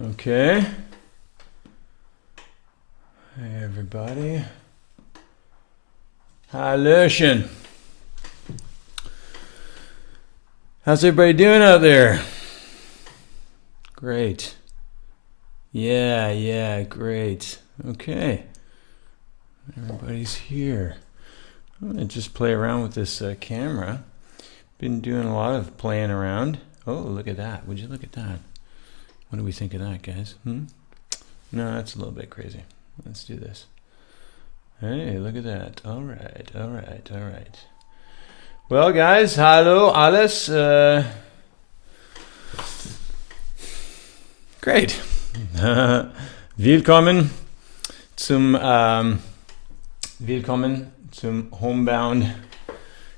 Okay. Hey everybody. Hallöchen. How's everybody doing out there? Great. Yeah, great. Okay. Everybody's here. I'm going to just play around with this camera. Been doing a lot of playing around. Oh, look at that. Would you look at that? What do we think of that, guys? No, that's a little bit crazy. Let's do this. Hey, look at that. All right. Well, guys, hallo, alles. Great. Willkommen zum Homebound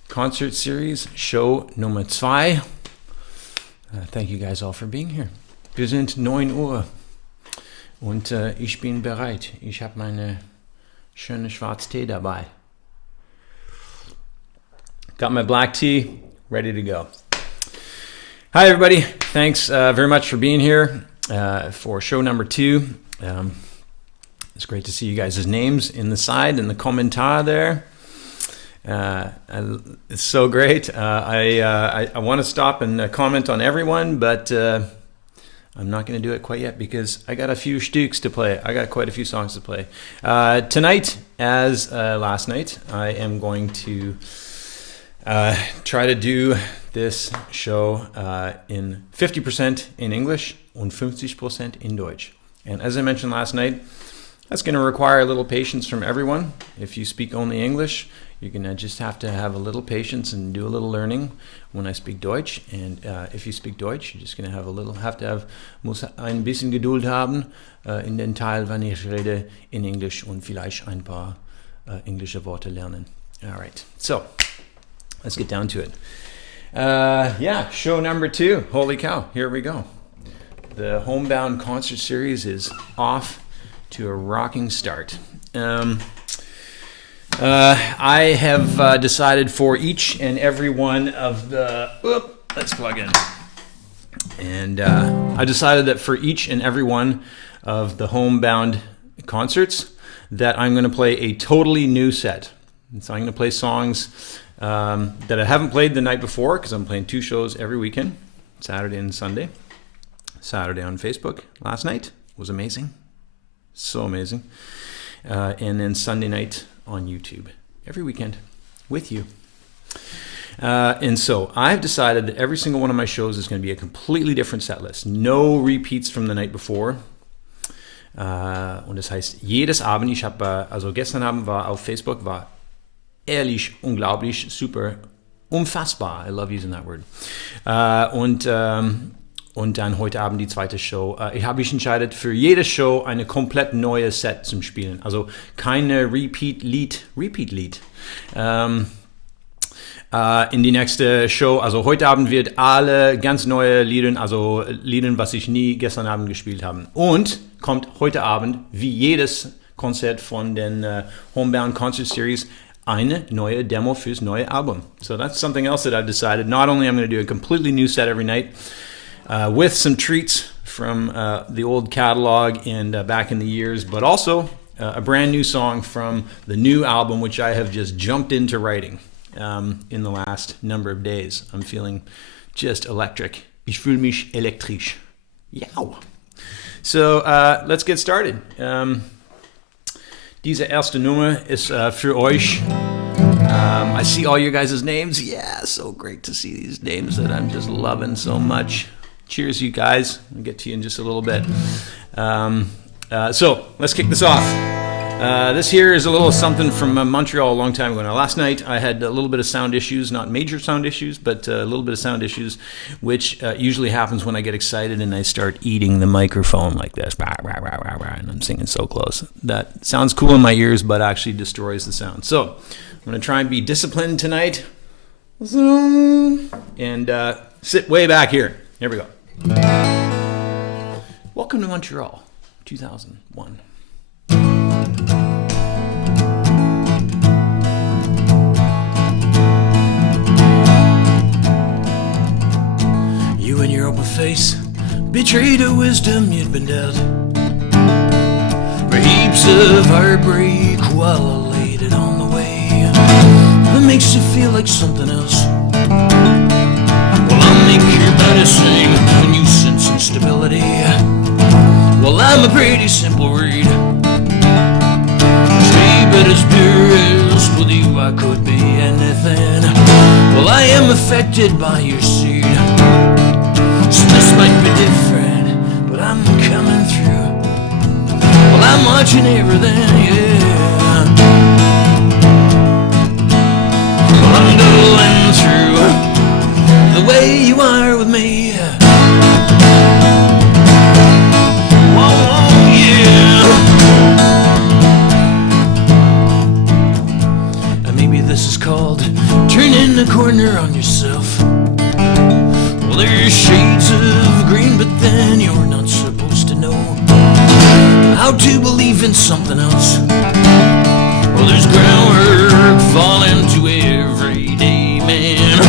Concert Series Show Nummer 2. Thank you guys all for being here. Wir sind 9 Uhr und ich bin bereit. Ich habe meine schöne Schwarztee dabei. Got my black tea ready to go. Hi everybody. Thanks very much for being here for show number 2. It's great to see you guys' names in the side in the Kommentar there. It's so great. I want to stop and comment on everyone, but I'm not going to do it quite yet because I got a few stücks to play. I got quite a few songs to play. Tonight, as last night, I am going to try to do this show in 50% in English and 50% in Deutsch. And as I mentioned last night, that's going to require a little patience from everyone. If you speak only English, you're going to just have to have a little patience and do a little learning when I speak Deutsch. And if you speak Deutsch, you're just going to muss ein bisschen Geduld haben in den Teil, wenn ich rede in Englisch und vielleicht ein paar englische Worte lernen. All right, so let's get down to it. Show number 2. Holy cow, here we go. The Homebound Concert Series is off to a rocking start. I have decided for each and every one of the... let's plug in. And I decided that for each and every one of the Homebound concerts that I'm going to play a totally new set. And so I'm going to play songs that I haven't played the night before because I'm playing 2 shows every weekend, Saturday and Sunday. Saturday on Facebook last night was amazing. So amazing. And then Sunday night on YouTube every weekend with you. And so I've decided that every single one of my shows is going to be a completely different set list. No repeats from the night before. Und das heißt, jedes Abend, also gestern Abend war auf Facebook, war ehrlich, unglaublich, super, unfassbar. I love using that word. Und dann heute Abend die zweite Show. Ich habe mich entschieden, für jede Show eine komplett neue Set zum Spielen. Also keine Repeat-Lied. In die nächste Show. Also heute Abend wird alle ganz neue Lieder, also Lieder, was ich nie gestern Abend gespielt habe. Und kommt heute Abend, wie jedes Konzert von den Homebound Concert Series, eine neue Demo fürs neue Album. So that's something else that I've decided. Not only I'm going to do a completely new set every night, with some treats from the old catalog and back in the years, but also a brand new song from the new album, which I have just jumped into writing in the last number of days. I'm feeling just electric. Ich fühle mich elektrisch. Yow! So let's get started. Diese erste Nummer ist für euch. I see all your guys' names. Yeah, so great to see these names that I'm just loving so much. Cheers, you guys. I'll get to you in just a little bit. So let's kick this off. This here is a little something from Montreal a long time ago. Now, last night I had a little bit of sound issues, not major sound issues, but a little bit of sound issues, which usually happens when I get excited and I start eating the microphone like this. And I'm singing so close. That sounds cool in my ears, but actually destroys the sound. So I'm going to try and be disciplined tonight. And sit way back here. Here we go. Welcome to Montreal, 2001. You and your open face Betrayed the wisdom you'd been dealt. For heaps of heartbreak while I laid it on the way. That makes you feel like something else. Well, I'll make your body sing when you sense instability. Well, I'm a pretty simple read. But as purest with you I could be anything. Well, I am affected by your seed. So this might be different, but I'm coming through. Well, I'm watching everything, yeah. Well, I'm going through the way you are with me. Whoa, yeah. This is called turning the corner on yourself. Well, there's shades of green, but then you're not supposed to know how to believe in something else. Well, there's groundwork falling to everyday man.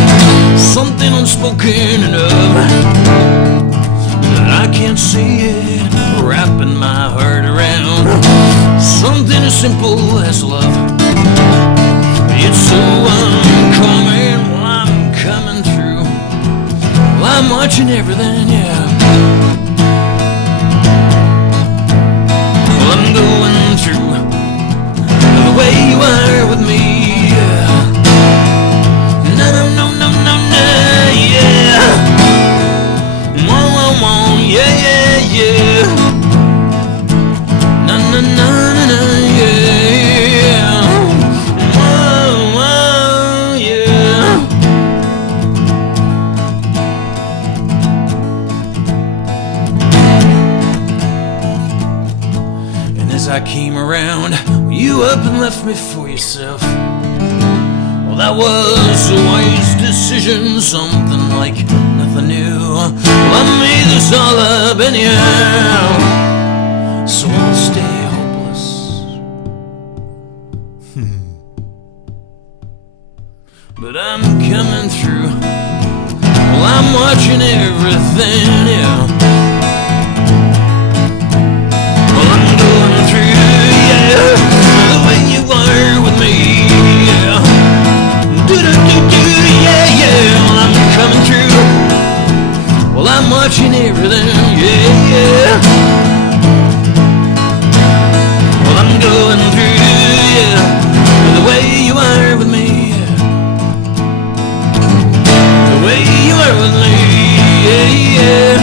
Something unspoken enough that I can't see it, wrapping my heart around. Something as simple as love. It's so uncommon, well, I'm coming through. Well, I'm watching everything, yeah. Well, I'm going through the way you are with me, yeah. No, no, no, no, no, no, yeah. Whoa, whoa, whoa, yeah, yeah, yeah. No, no, no, no, no, yeah. I came around, you up and left me for yourself. Well, that was a wise decision, something like nothing new. Well, I made this all up anyhow, so I'll stay hopeless. But I'm coming through. Well, I'm watching everything, yeah. The way you are with me, yeah. Do-do-do-do, yeah, yeah. Well, I'm coming through. Well, I'm watching everything, yeah, yeah. Well, I'm going through, yeah. The way you are with me, yeah. The way you are with me, yeah, yeah.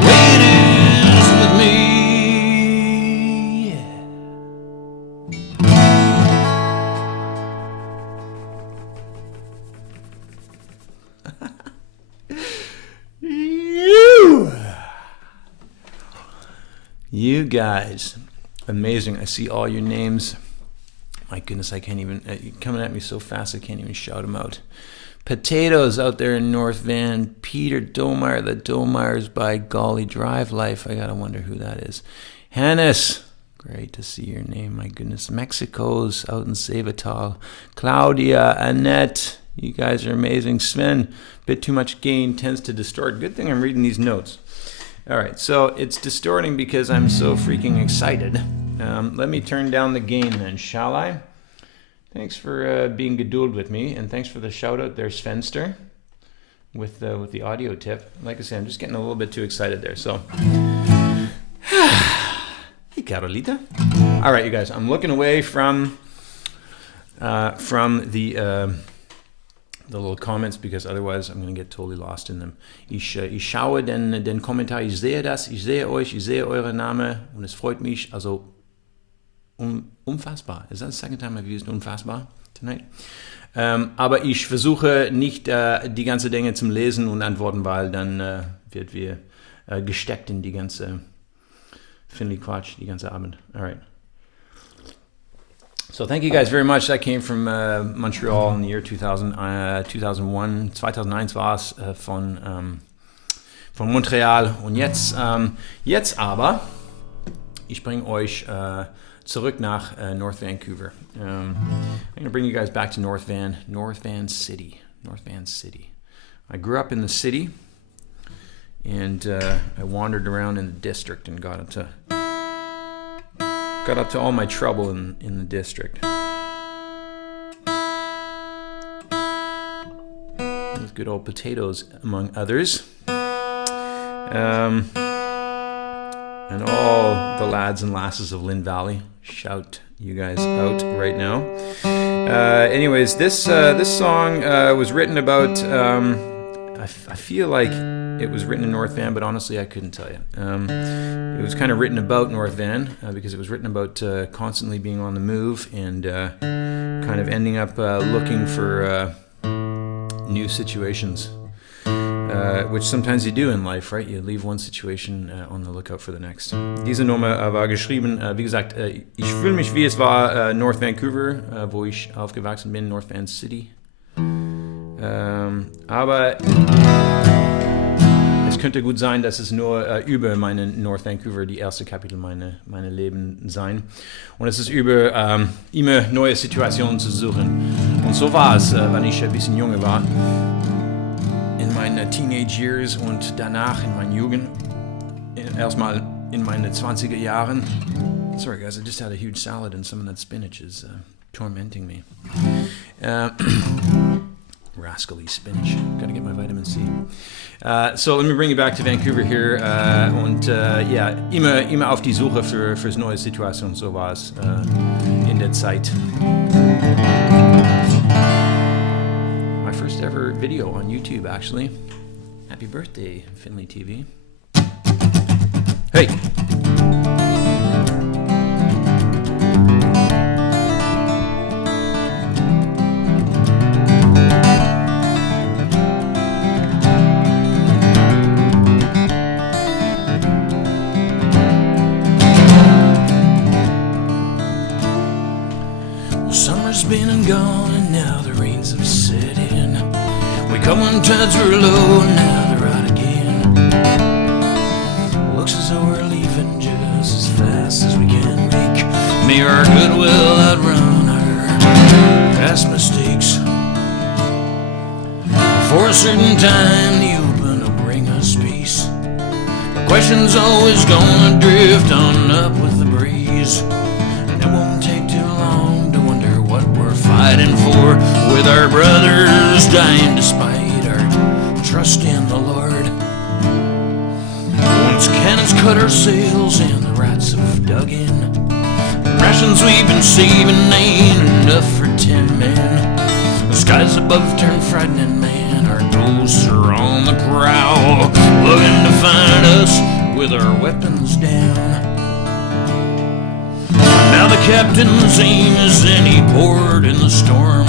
The way it is with me. You guys, amazing. I see all your names. My goodness, I can't even, you're coming at me so fast I can't even shout them out. Potatoes out there in North Van. Peter Domar, the Domars by Golly Drive Life. I gotta wonder who that is. Hannes, great to see your name, my goodness. Mexico's out in Sevatal. Claudia, Annette, you guys are amazing. Sven, bit too much gain tends to distort. Good thing I'm reading these notes. All right, so it's distorting because I'm so freaking excited. Let me turn down the gain then, shall I? Thanks for being geduld with me, and thanks for the shout out there, Svenster, with the audio tip. Like I said, I'm just getting a little bit too excited there. So, hey, Carolita. All right, you guys, I'm looking away from the little comments, because otherwise I'm going to get totally lost in them. Ich schaue den Kommentar, ich sehe das, ich sehe euch, ich sehe eure Name und es freut mich, also unfassbar. Is that the second time I've used unfassbar tonight? Aber ich versuche nicht die ganze Dinge zum Lesen und Antworten, weil dann wird wir gesteckt in die ganze Finlay Quatsch, die ganze Abend. All right. So thank you guys very much. That came from Montreal in the year 2000, 2001, 2001 war es von Montreal. Und jetzt aber, ich bringe euch zurück nach North Vancouver. I'm going to bring you guys back to North Van City. I grew up in the city and I wandered around in the district and got up to all my trouble in the district. With good old potatoes, among others. And all the lads and lasses of Lynn Valley, shout you guys out right now. Anyways, this song was written about, I feel like it was written in North Van, but honestly I couldn't tell you. It was kind of written about North Van because it was written about constantly being on the move and kind of ending up looking for new situations. Which sometimes you do in life, right? You leave one situation on the lookout for the next. Diese Nummer war geschrieben, wie gesagt, ich fühle mich wie es war North Vancouver, wo ich aufgewachsen bin, North Van City. Aber es könnte gut sein, dass es nur über meine North Vancouver, die erste Kapitel meine Leben sein. Und es ist über immer neue Situationen zu suchen. Und so war es, wenn ich ein bisschen jünger war. In meinen Teenage Years und danach in meiner Jugend, erstmal in meinen 20er Jahren. Sorry guys, I just had a huge salad and some of that spinach is tormenting me. Rascally spinach. Gotta get my vitamin C. So let me bring you back to Vancouver here. Immer auf die Suche fürs neue Situation, so war es in der Zeit. My first ever video on YouTube, actually. Happy birthday, Finlay TV. Hey! Well, summer's been and gone and now the rains have set in. We come when tides were low and now they're out again. Looks as though we're leaving just as fast as we can make. May our goodwill outrun our past mistakes. For a certain time the open will bring us peace. The question's always gonna drift on up with the breeze. And it won't take too long to wonder what we're fighting for, with our brothers dying despite our trust in the Lord. Once cannons cut our sails and the rats have dug in, the rations we've been saving ain't enough for 10 men. The skies above turn frightening, man, our ghosts are on the prowl, looking to find us with our weapons down. Now the captain's aim is any port in the storm,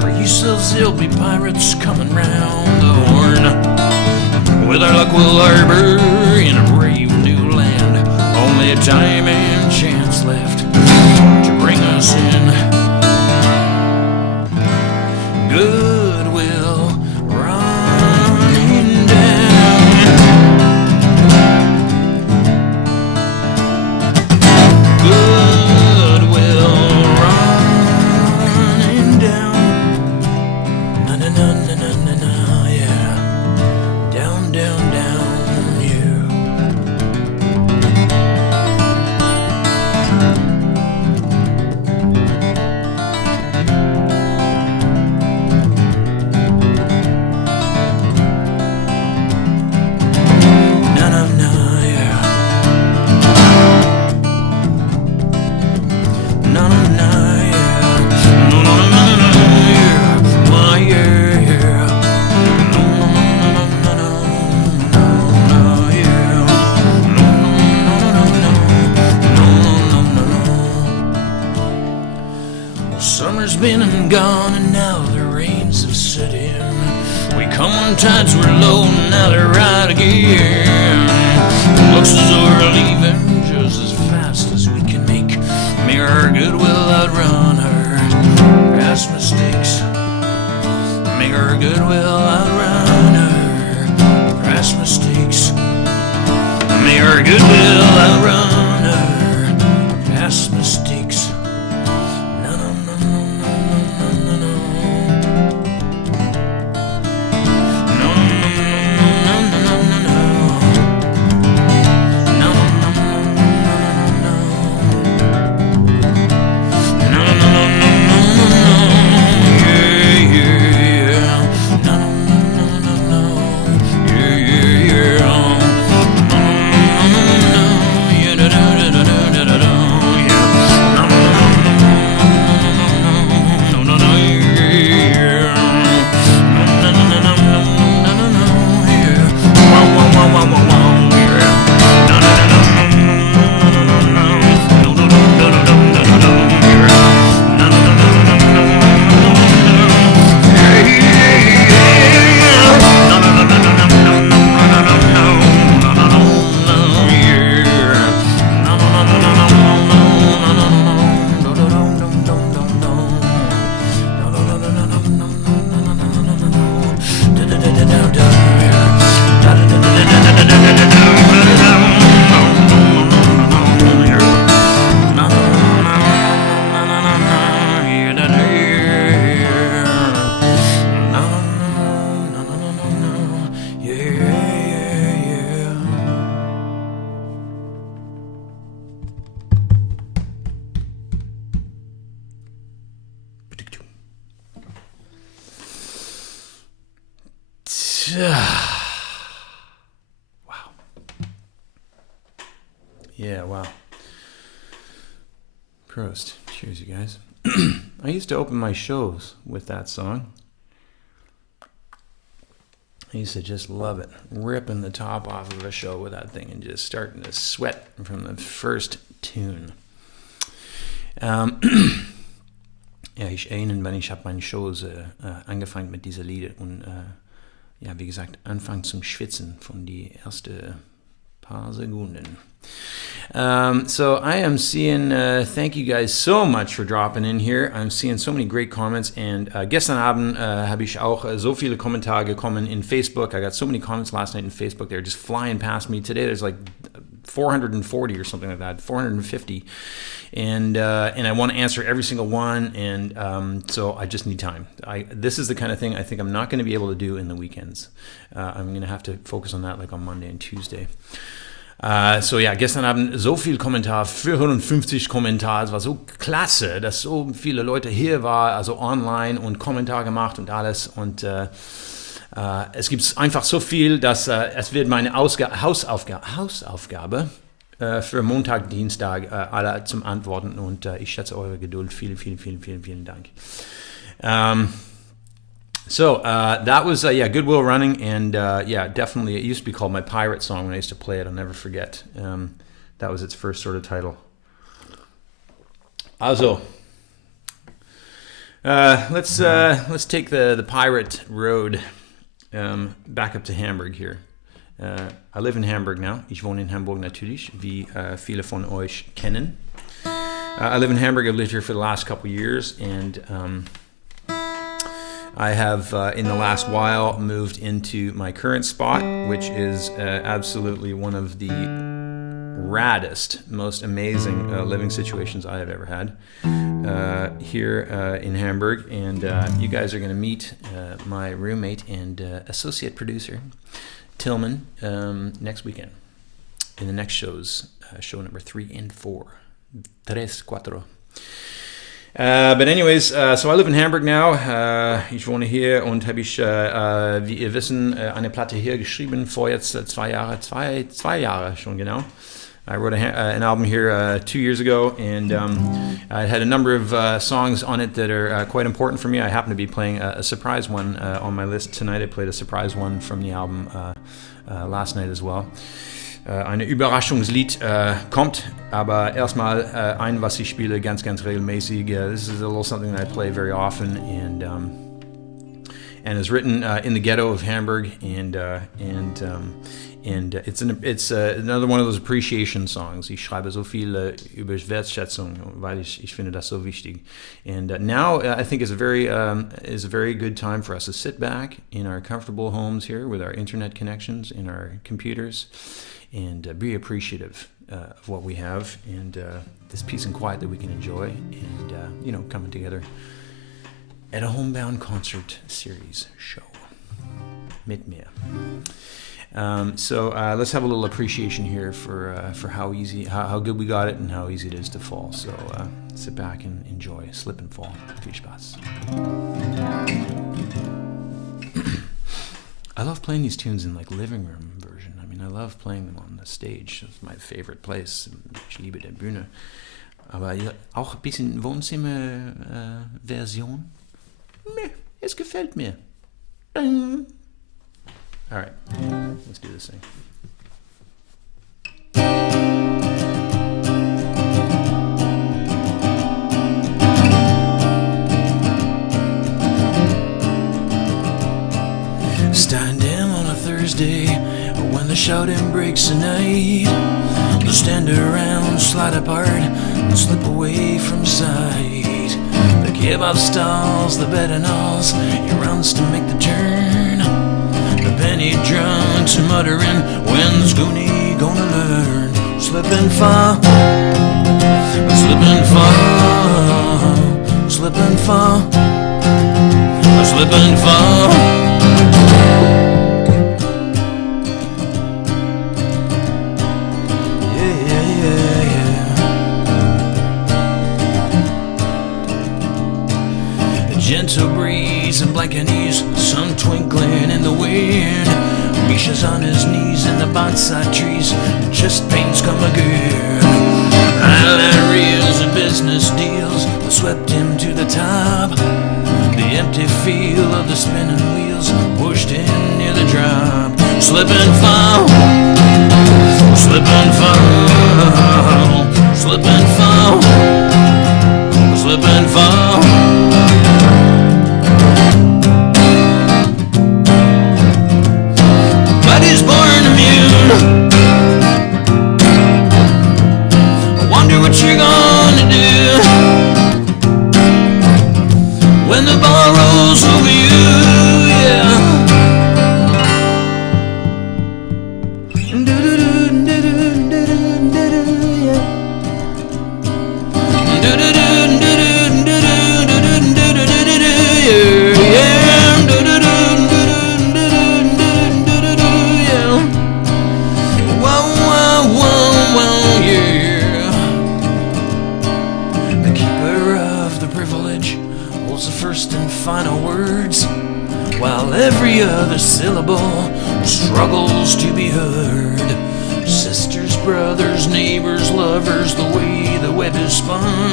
for he says there'll be pirates coming round the horn. With our luck we'll harbor in a brave new land, only time and chance left to bring us in. Goodwill running down. Goodwill running down. Na na na na na na na, yeah. Down, down, down, yeah. Na na na, yeah. Na na na, yeah. No no no no no, yeah. My yeah, yeah. No no no no no no no, yeah. No no no no no no, no no no no. Well, summer's been and gone and now the rains have set in. We come when tides were low and now they're right again. Looks as though we're leaving just as fast as we can make. May our goodwill outrun our past mistakes. May our goodwill outrun our past mistakes. May our goodwill outrun our past mistakes. No, no, no, no, no, no, no, no. No, no, no, no, no, no, no, no. Wow. Yeah, wow. Prost. Cheers, you guys. I used to open my shows with that song. I used to just love it. Ripping the top off of a show with that thing and just starting to sweat from the first tune. Ja, ich erinnere mich, ich habe meine Shows angefangen mit dieser Lieder und ja, wie gesagt, Anfang zum Schwitzen von die ersten paar Sekunden. So I am seeing, thank you guys so much for dropping in here. I'm seeing so many great comments, and gestern Abend habe ich auch so viele Kommentare gekommen in Facebook. I got so many comments last night in Facebook. They're just flying past me. Today there's like 440 or something like that, 450. And I want to answer every single one, and so I just need time. This is the kind of thing I think I'm not going to be able to do in the weekends. I'm going to have to focus on that like on Monday and Tuesday. So ja, gestern Abend so viel Kommentar, 450 Kommentare, es war so klasse, dass so viele Leute hier waren, also online und Kommentar gemacht und alles, und es gibt einfach so viel, dass es wird meine Hausaufgabe für Montag, Dienstag alle zum Antworten, und ich schätze eure Geduld. Vielen Dank. So that was Good Will Running, and definitely it used to be called my pirate song when I used to play it. I'll never forget. That was its first sort of title. Also, let's take the pirate road back up to Hamburg here. I live in Hamburg now. Ich wohne in Hamburg natürlich, wie viele von euch kennen. I live in Hamburg. I've lived here for the last couple years, and I have, in the last while, moved into my current spot, which is absolutely one of the raddest, most amazing living situations I have ever had here in Hamburg. And you guys are going to meet my roommate and associate producer, Tillman, next weekend in the next shows, show number 3 and 4. 3, 4. But anyways, so I live in Hamburg now. Ich wohne hier und habe ich, wie ihr wissen, eine Platte hier geschrieben vor jetzt 2 Jahre, zwei Jahre schon genau. I wrote an album here 2 years ago, and I had a number of songs on it that are quite important for me. I happen to be playing a surprise one on my list tonight. I played a surprise one from the album last night as well. Ein Überraschungslied kommt, aber erstmal ein, was ich spiele ganz regelmäßig. This is a little something that I play very often, and is written in the ghetto of Hamburg, and it's another one of those appreciation songs. Ich schreibe so viel über Wertschätzung, weil ich finde das so wichtig. And now I think is a very good time for us to sit back in our comfortable homes here with our internet connections in our computers, and be appreciative of what we have, and this peace and quiet that we can enjoy, and coming together at a Homebound Concert Series Show. Mit mir. So let's have a little appreciation here for how easy, how good we got it, and how easy it is to fall. So sit back and enjoy. Slip and fall. Viel Spaß. I love playing these tunes in like living room version. I mean, I love playing them on the stage. It's my favorite place. Ich liebe die Bühne. Aber auch ein bisschen Wohnzimmer-Version. Es gefällt mir. All right, let's do this thing. Stand down on a Thursday when the shouting breaks the night. They'll stand around, slide apart, and slip away from sight. The kebab stalls, the bed and alls, he runs to make the turn. The penny drunks muttering, when's Goonie gonna learn? Slip and fall, slip and fall, slip and fall, slip and fall. Gentle breeze Blankenese, the sun twinkling in the wind. Misha's on his knees in the bonsai trees, chest pains come again. Highlight reels and business deals swept him to the top. The empty feel of the spinning wheels pushed him near the drop. Slip and fall, slip and fall, slip and fall, slip and fall. But he's born immune. I wonder what you're gonna do when the ball rolls over you, yeah. Final words, while every other syllable struggles to be heard. Sisters, brothers, neighbors, lovers, the way the web is spun.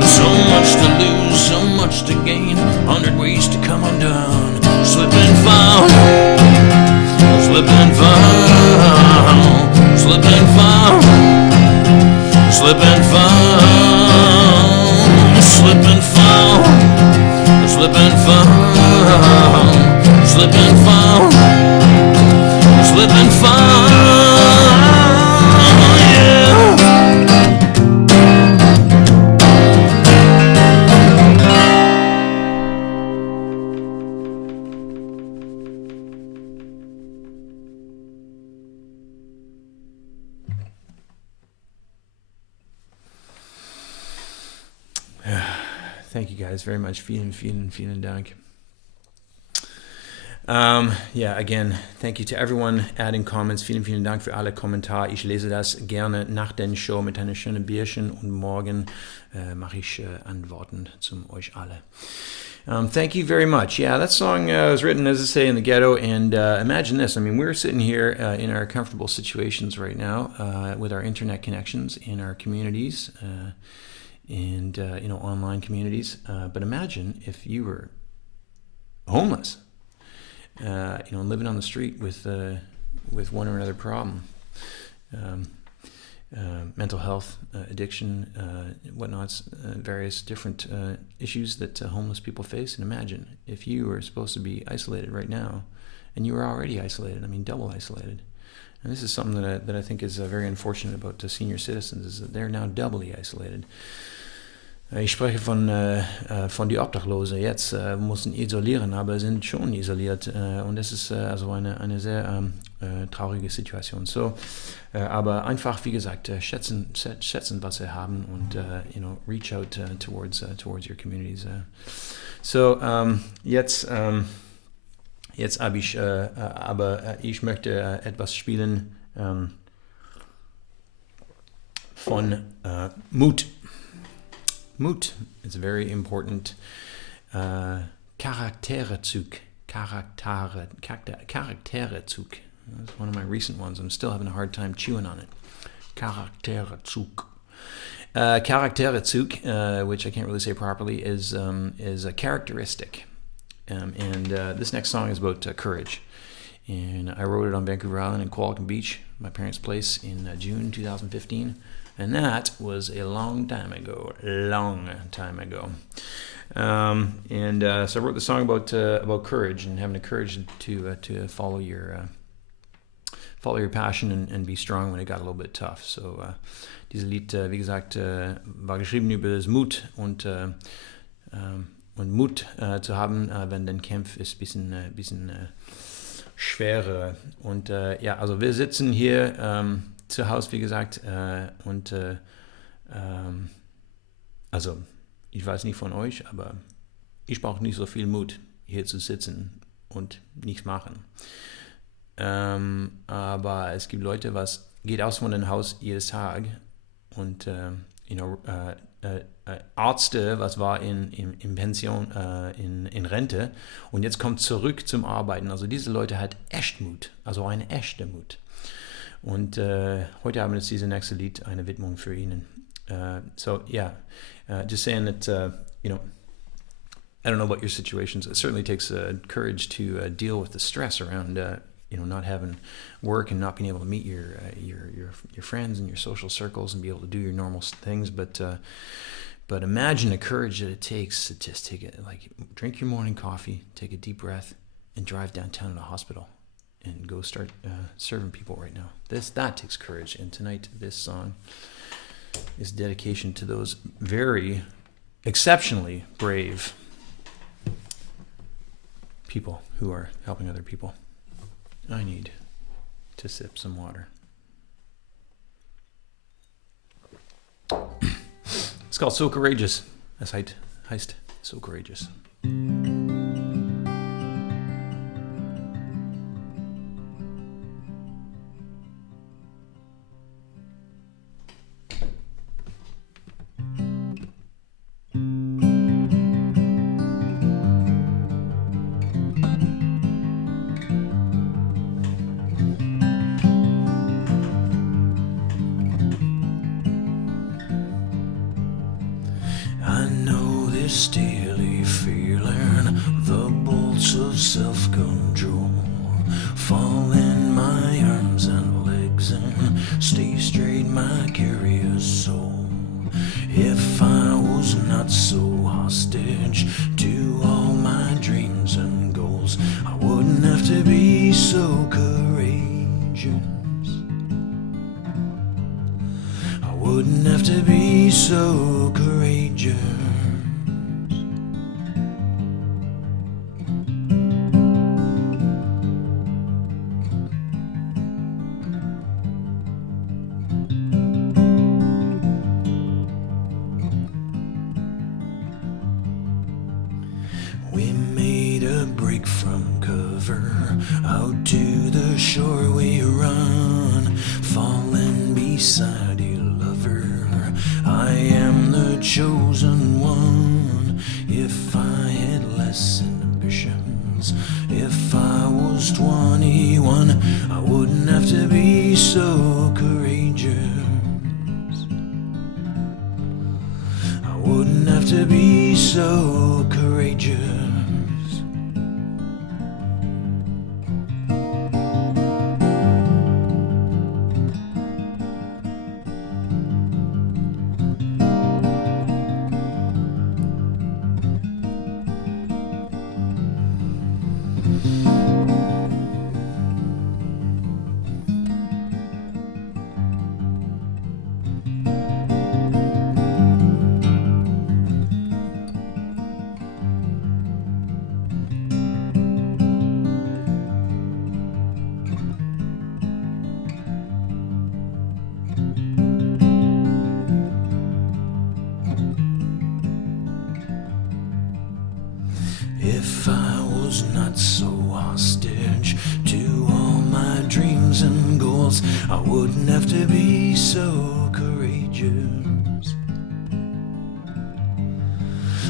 There's so much to lose, so much to gain, 100 ways to come undone. Slip and fall, slip and fall, slip and fall, slip and fall, slip and fall. Slip and fall, slip and fall, slip and fall, yeah. Thank you guys very much. Vielen Dank. Yeah, again, thank you to everyone adding comments. Vielen Dank für alle Kommentare. Ich lese das gerne nach der Show mit einem schönen Bierchen und morgen mache ich Antworten zum euch alle. Thank you very much. Yeah, that song was written, as I say, in the ghetto, and imagine this. I mean, we're sitting here in our comfortable situations right now with our internet connections in our communities and online communities. But imagine if you were homeless, living on the street with one or another problem, mental health, addiction, whatnots, various different issues that homeless people face. And imagine if you were supposed to be isolated right now, and you were already isolated. I mean, double isolated. And this is something that I think is very unfortunate about senior citizens, is that they're now doubly isolated. Ich spreche von die Obdachlose jetzt, mussten isolieren, aber sind schon isoliert. Und das ist also eine sehr traurige Situation. So, aber einfach, wie gesagt, schätzen, was sie haben und reach out towards your communities. So, jetzt habe ich, aber ich möchte etwas spielen von Mut. Mut is a very important Charakterezug. Charakterezug. That's one of my recent ones. I'm still having a hard time chewing on it. Charakterezug. Charakterezug, which I can't really say properly, is a characteristic. And this next song is about courage. And I wrote it on Vancouver Island in Qualicum Beach, my parents' place, in June 2015. And that was a long time ago. So I wrote the song about courage and having the courage to follow your passion and be strong when it got a little bit tough. So dieses Lied, wie gesagt, war geschrieben über das Mut und Mut zu haben, wenn dein Kampf ist bisschen schwerer. Und ja, also wir sitzen hier zu Hause, wie gesagt, und also ich weiß nicht von euch, aber ich brauche nicht so viel Mut, hier zu sitzen und nichts machen. Aber es gibt Leute, was geht aus von dem Haus jedes Tag und Ärzte, was war in Pension, in Rente und jetzt kommt zurück zum Arbeiten. Also diese Leute hat echt Mut, also eine echte Mut. Und heute haben wir jetzt dieses nächste Lied, eine Widmung für Ihnen. So yeah, just saying that, I don't know about your situations. It certainly takes courage to deal with the stress around, not having work and not being able to meet your friends and your social circles and be able to do your normal things. But imagine the courage that it takes to just drink your morning coffee, take a deep breath, and drive downtown to the hospital and go start serving people right now. That takes courage. And tonight, this song is dedication to those very exceptionally brave people who are helping other people. I need to sip some water. It's called So Courageous. Das heißt So Courageous. Steely feeling, the bolts of self-control fall in my arms and legs and stay straight my curious soul. If I was not so hostage to all my dreams and goals, I wouldn't have to be so courageous. I wouldn't have to be so courageous. We made a break from cover, out to the shore we run, falling beside a lover. I am the chosen one. If I had less ambitions, if I was 21, I wouldn't have to be so courageous. I wouldn't have to be so courageous. If I was not so hostage to all my dreams and goals, I wouldn't have to be so courageous.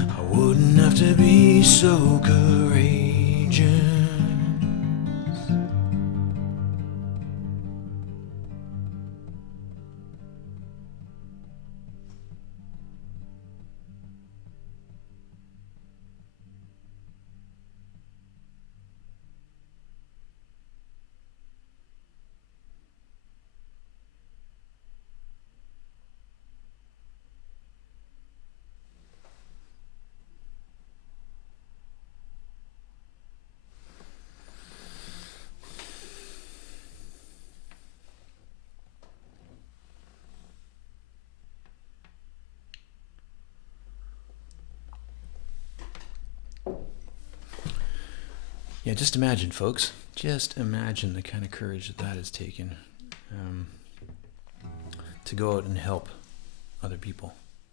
I wouldn't have to be so courageous. Yeah, just imagine, folks. Just imagine the kind of courage that has taken to go out and help other people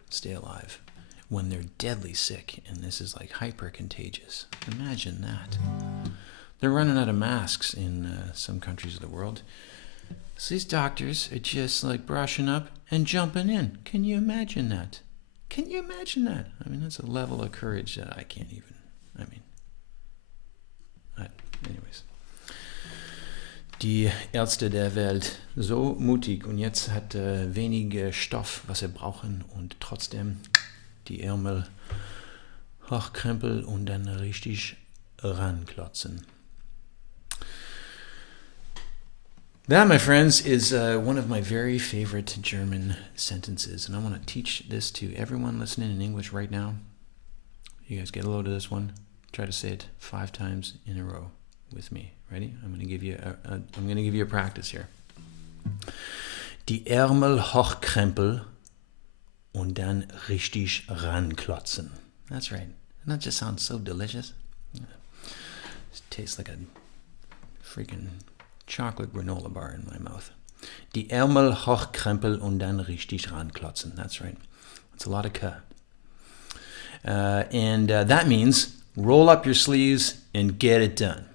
stay alive when they're deadly sick, and this is like hyper contagious. Imagine that. They're running out of masks in some countries of the world. So these doctors are just like brushing up and jumping in. Can you imagine that? Can you imagine that? I mean, that's a level of courage that I can't even, anyways. Die Ärzte der Welt, so mutig und jetzt hat wenig Stoff, was sie brauchen und trotzdem die Ärmel hochkrempeln und dann richtig ranklotzen. That, my friends, is one of my very favorite German sentences, and I want to teach this to everyone listening in English right now. You guys get a load of this one. Try to say it 5 times in a row with me. Ready? I'm going to give you a practice here. Die Ärmel hochkrempeln und dann richtig ranklotzen. That's right. And that just sounds so delicious. It tastes like a freaking chocolate granola bar in my mouth. Die Ärmel hochkrempeln und dann richtig ranklotzen. That's right. That's a lot of K. And that means roll up your sleeves and get it done.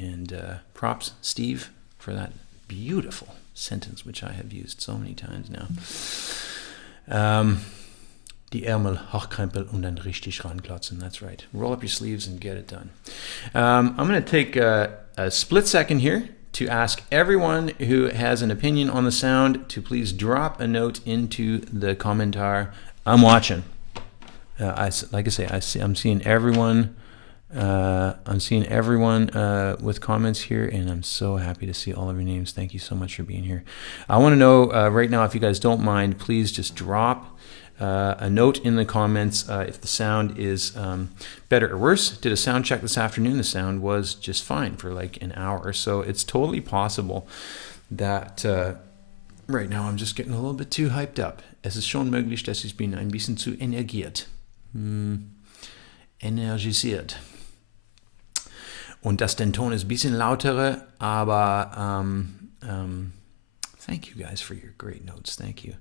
And props, Steve, for that beautiful sentence, which I have used so many times now. Die Ärmel hochkrempeln und dann richtig ranklotzen. That's right. Roll up your sleeves and get it done. I'm going to take a split second here to ask everyone who has an opinion on the sound to please drop a note into the commentar. I'm watching. I'm seeing everyone. I'm seeing everyone with comments here, and I'm so happy to see all of your names. Thank you so much for being here. I want to know right now, if you guys don't mind, please just drop a note in the comments if the sound is better or worse. Did a sound check this afternoon. The sound was just fine for like an hour. So it's totally possible that right now I'm just getting a little bit too hyped up. Es ist schon möglich, dass ich bin ein bisschen zu energisiert. Und dass der Ton ist ein bisschen lautere, aber thank you guys for your great notes. Thank you.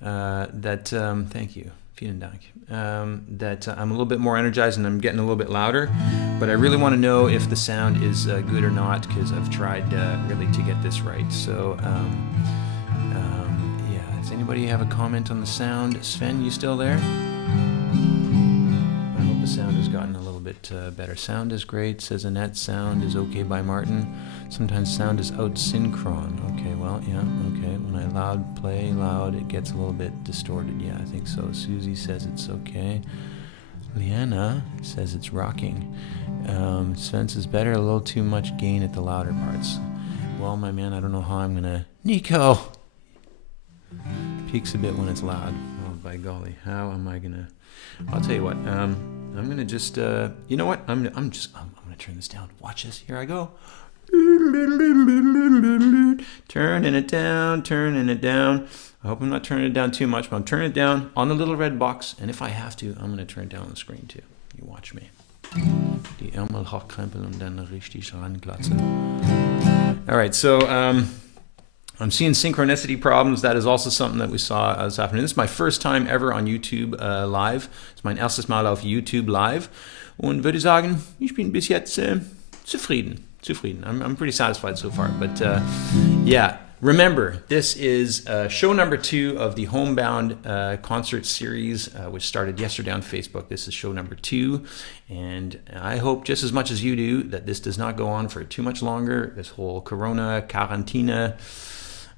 Thank you. Vielen Dank. That I'm a little bit more energized and I'm getting a little bit louder, but I really want to know if the sound is good or not, because I've tried really to get this right. So, yeah. Does anybody have a comment on the sound? Sven, you still there? I hope the sound has gotten a little bit better. Sound is great, says Annette. Sound is okay by Martin. Sometimes sound is out synchron. Okay, well, yeah, okay. When I play loud, it gets a little bit distorted. Yeah, I think so. Susie says it's okay. Leanna says it's rocking. Sven says better, a little too much gain at the louder parts. Well, my man, I don't know how I'm gonna... Nico! Peaks a bit when it's loud. Oh, by golly, how am I gonna... I'll tell you what, I'm gonna just, you know what? I'm gonna turn this down. Watch this. Here I go. Turning it down. I hope I'm not turning it down too much, but I'm turning it down on the little red box. And if I have to, I'm gonna turn it down on the screen too. You watch me. Die Ärmel hochkrempeln und dann richtig ranklotzen. All right, so I'm seeing synchronicity problems. That is also something that we saw this afternoon. This is my first time ever on YouTube live. Das ist mein erstes Mal auf YouTube live. Und würde sagen, ich bin bis jetzt zufrieden. I'm pretty satisfied so far. But yeah, remember, this is show number 2 of the Homebound Concert Series, which started yesterday on Facebook. This is show number 2. And I hope just as much as you do that this does not go on for too much longer. This whole Corona-Quarantäne.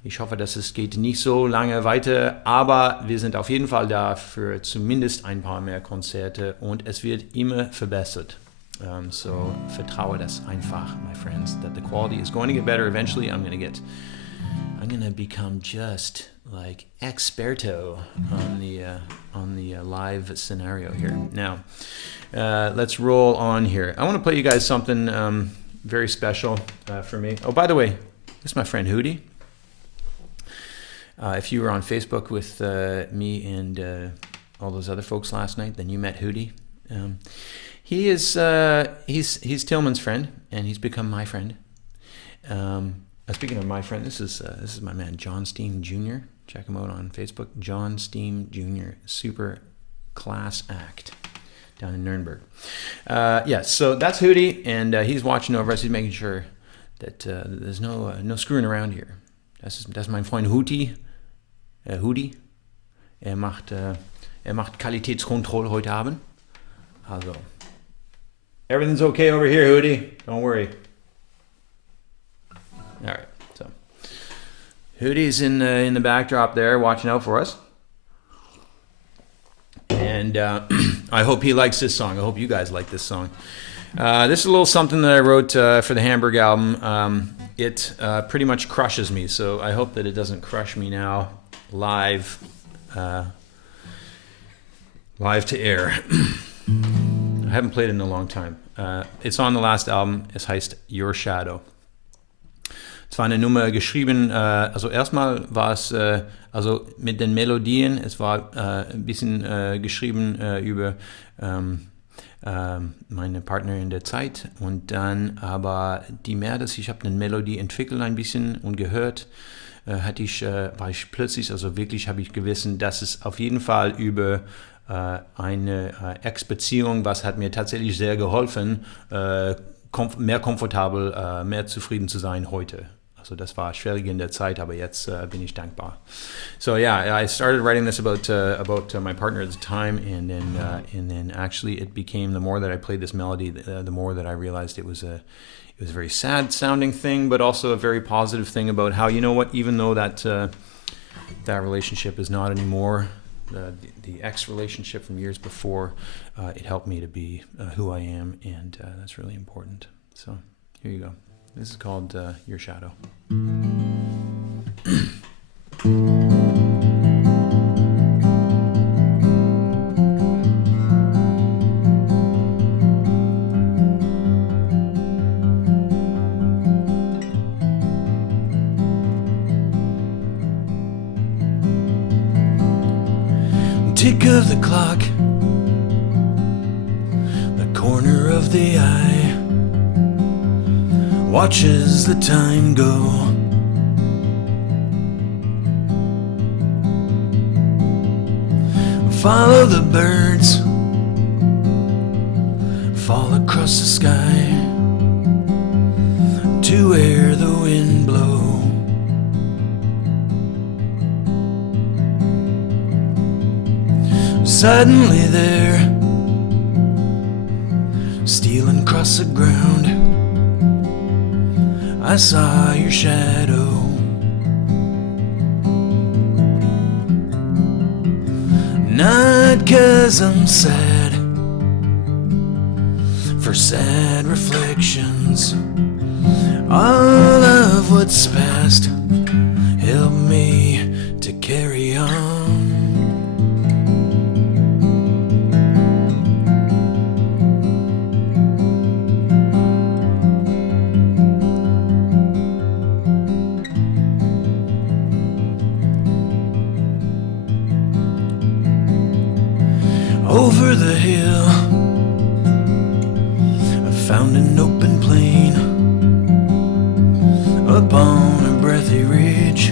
Ich hoffe, dass es geht nicht so lange weiter, aber wir sind auf jeden Fall da für zumindest ein paar mehr Konzerte und es wird immer verbessert. So vertraue das einfach, my friends, that the quality is going to get better eventually. I'm going to become just like experto on the live scenario here. Now, let's roll on here. I want to play you guys something very special for me. Oh, by the way, this is my friend Hootie. If you were on Facebook with me and all those other folks last night, then you met Hootie. He's Tillman's friend, and he's become my friend. Speaking of my friend, this is my man John Steam Jr. Check him out on Facebook. John Steam Jr. Super class act down in Nuremberg. Yeah, so that's Hootie, and he's watching over us. He's making sure that there's no screwing around here. Das mein Freund Hootie. Hootie. Er Er macht Qualitätskontrolle heute Abend. Also, everything's okay over here, Hootie. Don't worry. All right, so Hootie's in the backdrop there, watching out for us. And I hope he likes this song. I hope you guys like this song. This is a little something that I wrote for the Hamburg album. It pretty much crushes me, so I hope that it doesn't crush me now, live to air. I haven't played it in a long time. It's on the last album. Es heißt Your Shadow. Es war eine Nummer geschrieben, also erstmal war es also mit den Melodien, es war ein bisschen geschrieben über meine Partner in der Zeit und dann aber die mehr, dass ich habe eine Melodie entwickelt ein bisschen und gehört, war ich plötzlich, also wirklich habe ich gewissen, dass es auf jeden Fall über eine Ex-Beziehung, was hat mir tatsächlich sehr geholfen, mehr komfortabel, mehr zufrieden zu sein heute. Also das war schwierig in der Zeit, aber jetzt bin ich dankbar. So yeah, I started writing this about my partner at the time, and then actually it became, the more that I played this melody, the more that I realized it was a very sad sounding thing, but also a very positive thing about how, you know what, even though that relationship is not anymore, the ex relationship from years before, it helped me to be who I am, and that's really important. So here you go. This is called Your Shadow. Tick of the clock, the corner of the eye watches the time go. Follow the birds, fall across the sky to where the wind blows. Suddenly there, stealing across the ground, I saw your shadow. Not 'cause I'm sad, for sad reflections, all of what's past help me to carry on. Over the hill, I found an open plain upon a breathy ridge.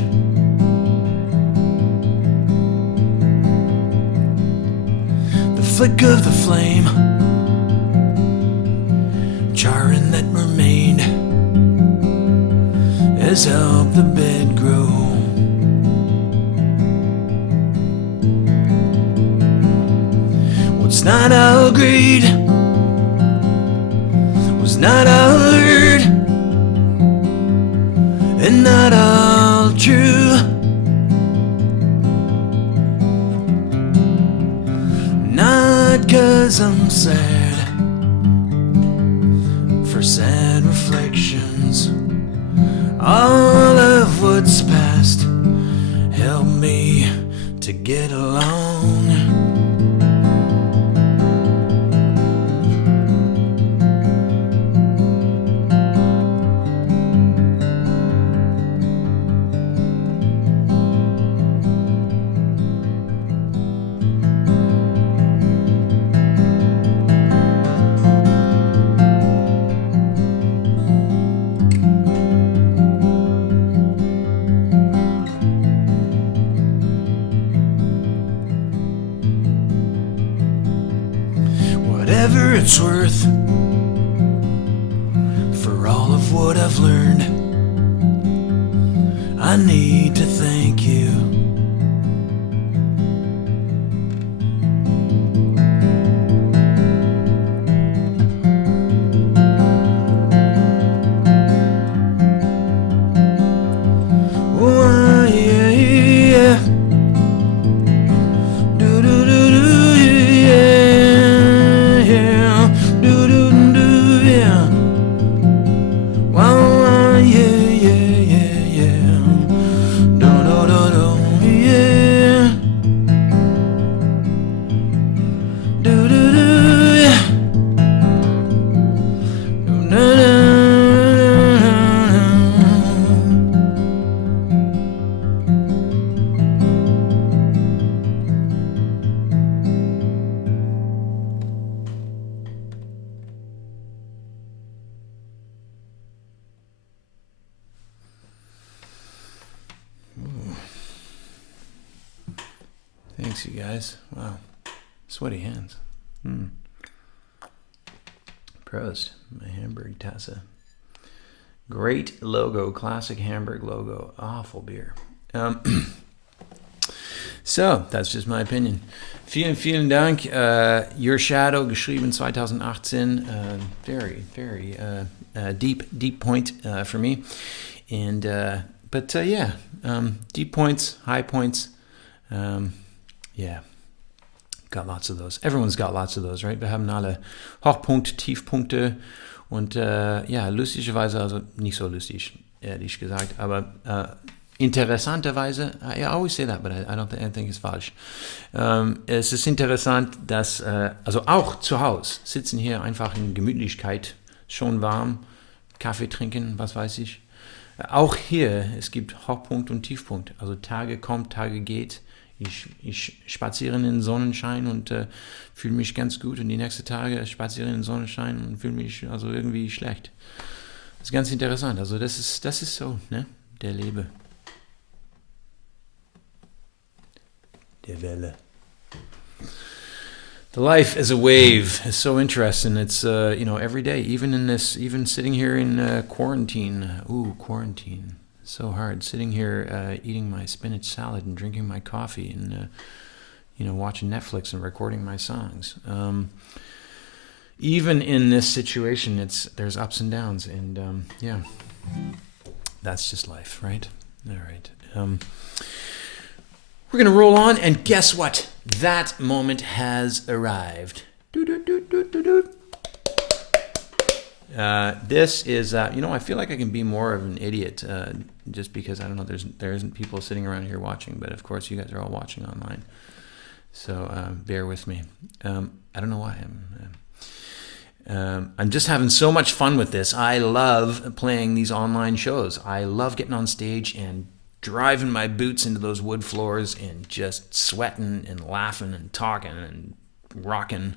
The flick of the flame, charring that remained, has helped the bed grow. What's not all greed, was not all heard, and not all true. Not 'cause I'm sad, for sad reflections, all of what's past help me to get along. Whatever it's worth, for all of what I've learned, I need to thank you. Thanks, you guys. Wow. Sweaty hands. Prost. My Hamburg Tasse. Great logo. Classic Hamburg logo. Awful beer. So, that's just my opinion. Vielen Dank. Your Shadow, geschrieben 2018. Very, very deep point for me. And but deep points, high points. Yeah, got lots of those. Everyone's got lots of those, right? Wir haben alle Hochpunkte, Tiefpunkte und lustigerweise, also nicht so lustig, ehrlich gesagt, aber interessanterweise, I always say that, but I think it's falsch. Es ist interessant, dass, also auch zu Hause, sitzen hier einfach in Gemütlichkeit, schon warm, Kaffee trinken, was weiß ich. Auch hier, es gibt Hochpunkt und Tiefpunkt. Also Tage kommt, Tage geht. Ich spaziere in den Sonnenschein und fühle mich ganz gut. Und die nächsten Tage spaziere in den Sonnenschein und fühle mich also irgendwie schlecht. Das ist ganz interessant. Also das ist so, ne? Der Leben. Der Welle. The life as a wave is so interesting. It's every day, even sitting here in quarantine. Ooh, quarantine, so hard. Sitting here, eating my spinach salad and drinking my coffee, and watching Netflix and recording my songs. Even in this situation, there's ups and downs, and that's just life, right? All right. We're going to roll on, and guess what? That moment has arrived. This is, I feel like I can be more of an idiot just because, I don't know, there isn't people sitting around here watching, but of course you guys are all watching online. So bear with me. I don't know why I'm just having so much fun with this. I love playing these online shows. I love getting on stage and driving my boots into those wood floors and just sweating and laughing and talking and rocking.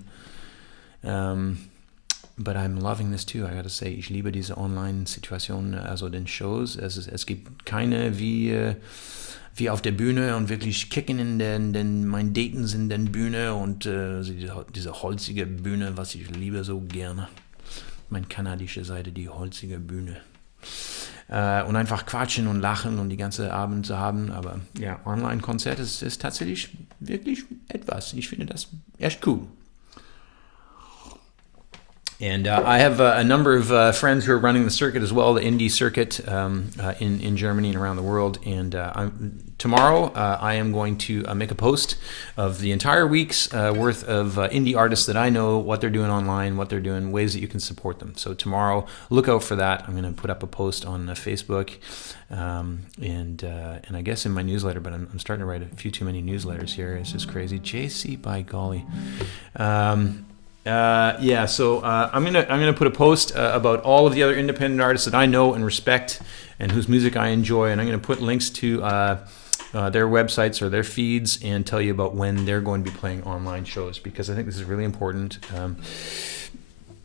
But I'm loving this too. I gotta say, ich liebe diese Online-Situation, also den Shows. Es gibt keine wie auf der Bühne und wirklich kicken in mein Daten sind in Bühne und diese holzige Bühne, was ich liebe so gerne. Meine kanadische Seite, die holzige Bühne. Und einfach quatschen und lachen und die ganze Abend zu haben. Aber ja, Online-Konzert ist tatsächlich wirklich etwas. Ich finde das echt cool. And I have a number of friends who are running the circuit as well, the indie circuit in Germany and around the world. And tomorrow I am going to make a post of the entire week's worth of indie artists that I know, what they're doing online, what they're doing, ways that you can support them. So tomorrow, look out for that. I'm going to put up a post on Facebook and I guess in my newsletter, but I'm starting to write a few too many newsletters here. It's just crazy. JC, by golly. So I'm gonna put a post about all of the other independent artists that I know and respect and whose music I enjoy, and I'm gonna put links to their websites or their feeds and tell you about when they're going to be playing online shows, because I think this is really important.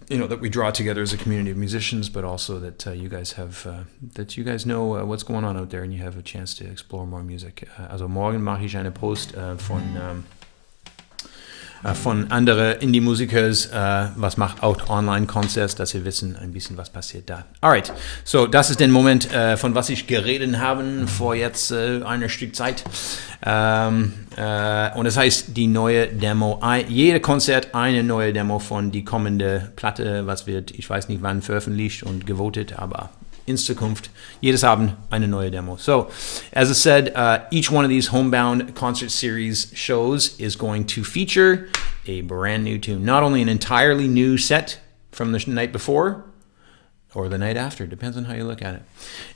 That we draw together as a community of musicians, but also that you guys know what's going on out there and you have a chance to explore more music. Also morgen mache ich eine Post von anderen Indie-Musikers, was macht auch Online-Concerts, dass wir wissen ein bisschen, was passiert da. Alright, so das ist der Moment, von was ich geredet habe vor jetzt einer Stück Zeit. Und das heißt, die neue Demo, jeder Konzert eine neue Demo von die kommende Platte, was wird, ich weiß nicht wann veröffentlicht und gewotet, aber in Zukunft, jedes Abend eine neue Demo. So, as I said, each one of these Homebound Concert Series shows is going to feature a brand new tune. Not only an entirely new set from the night before, or the night after, depends on how you look at it.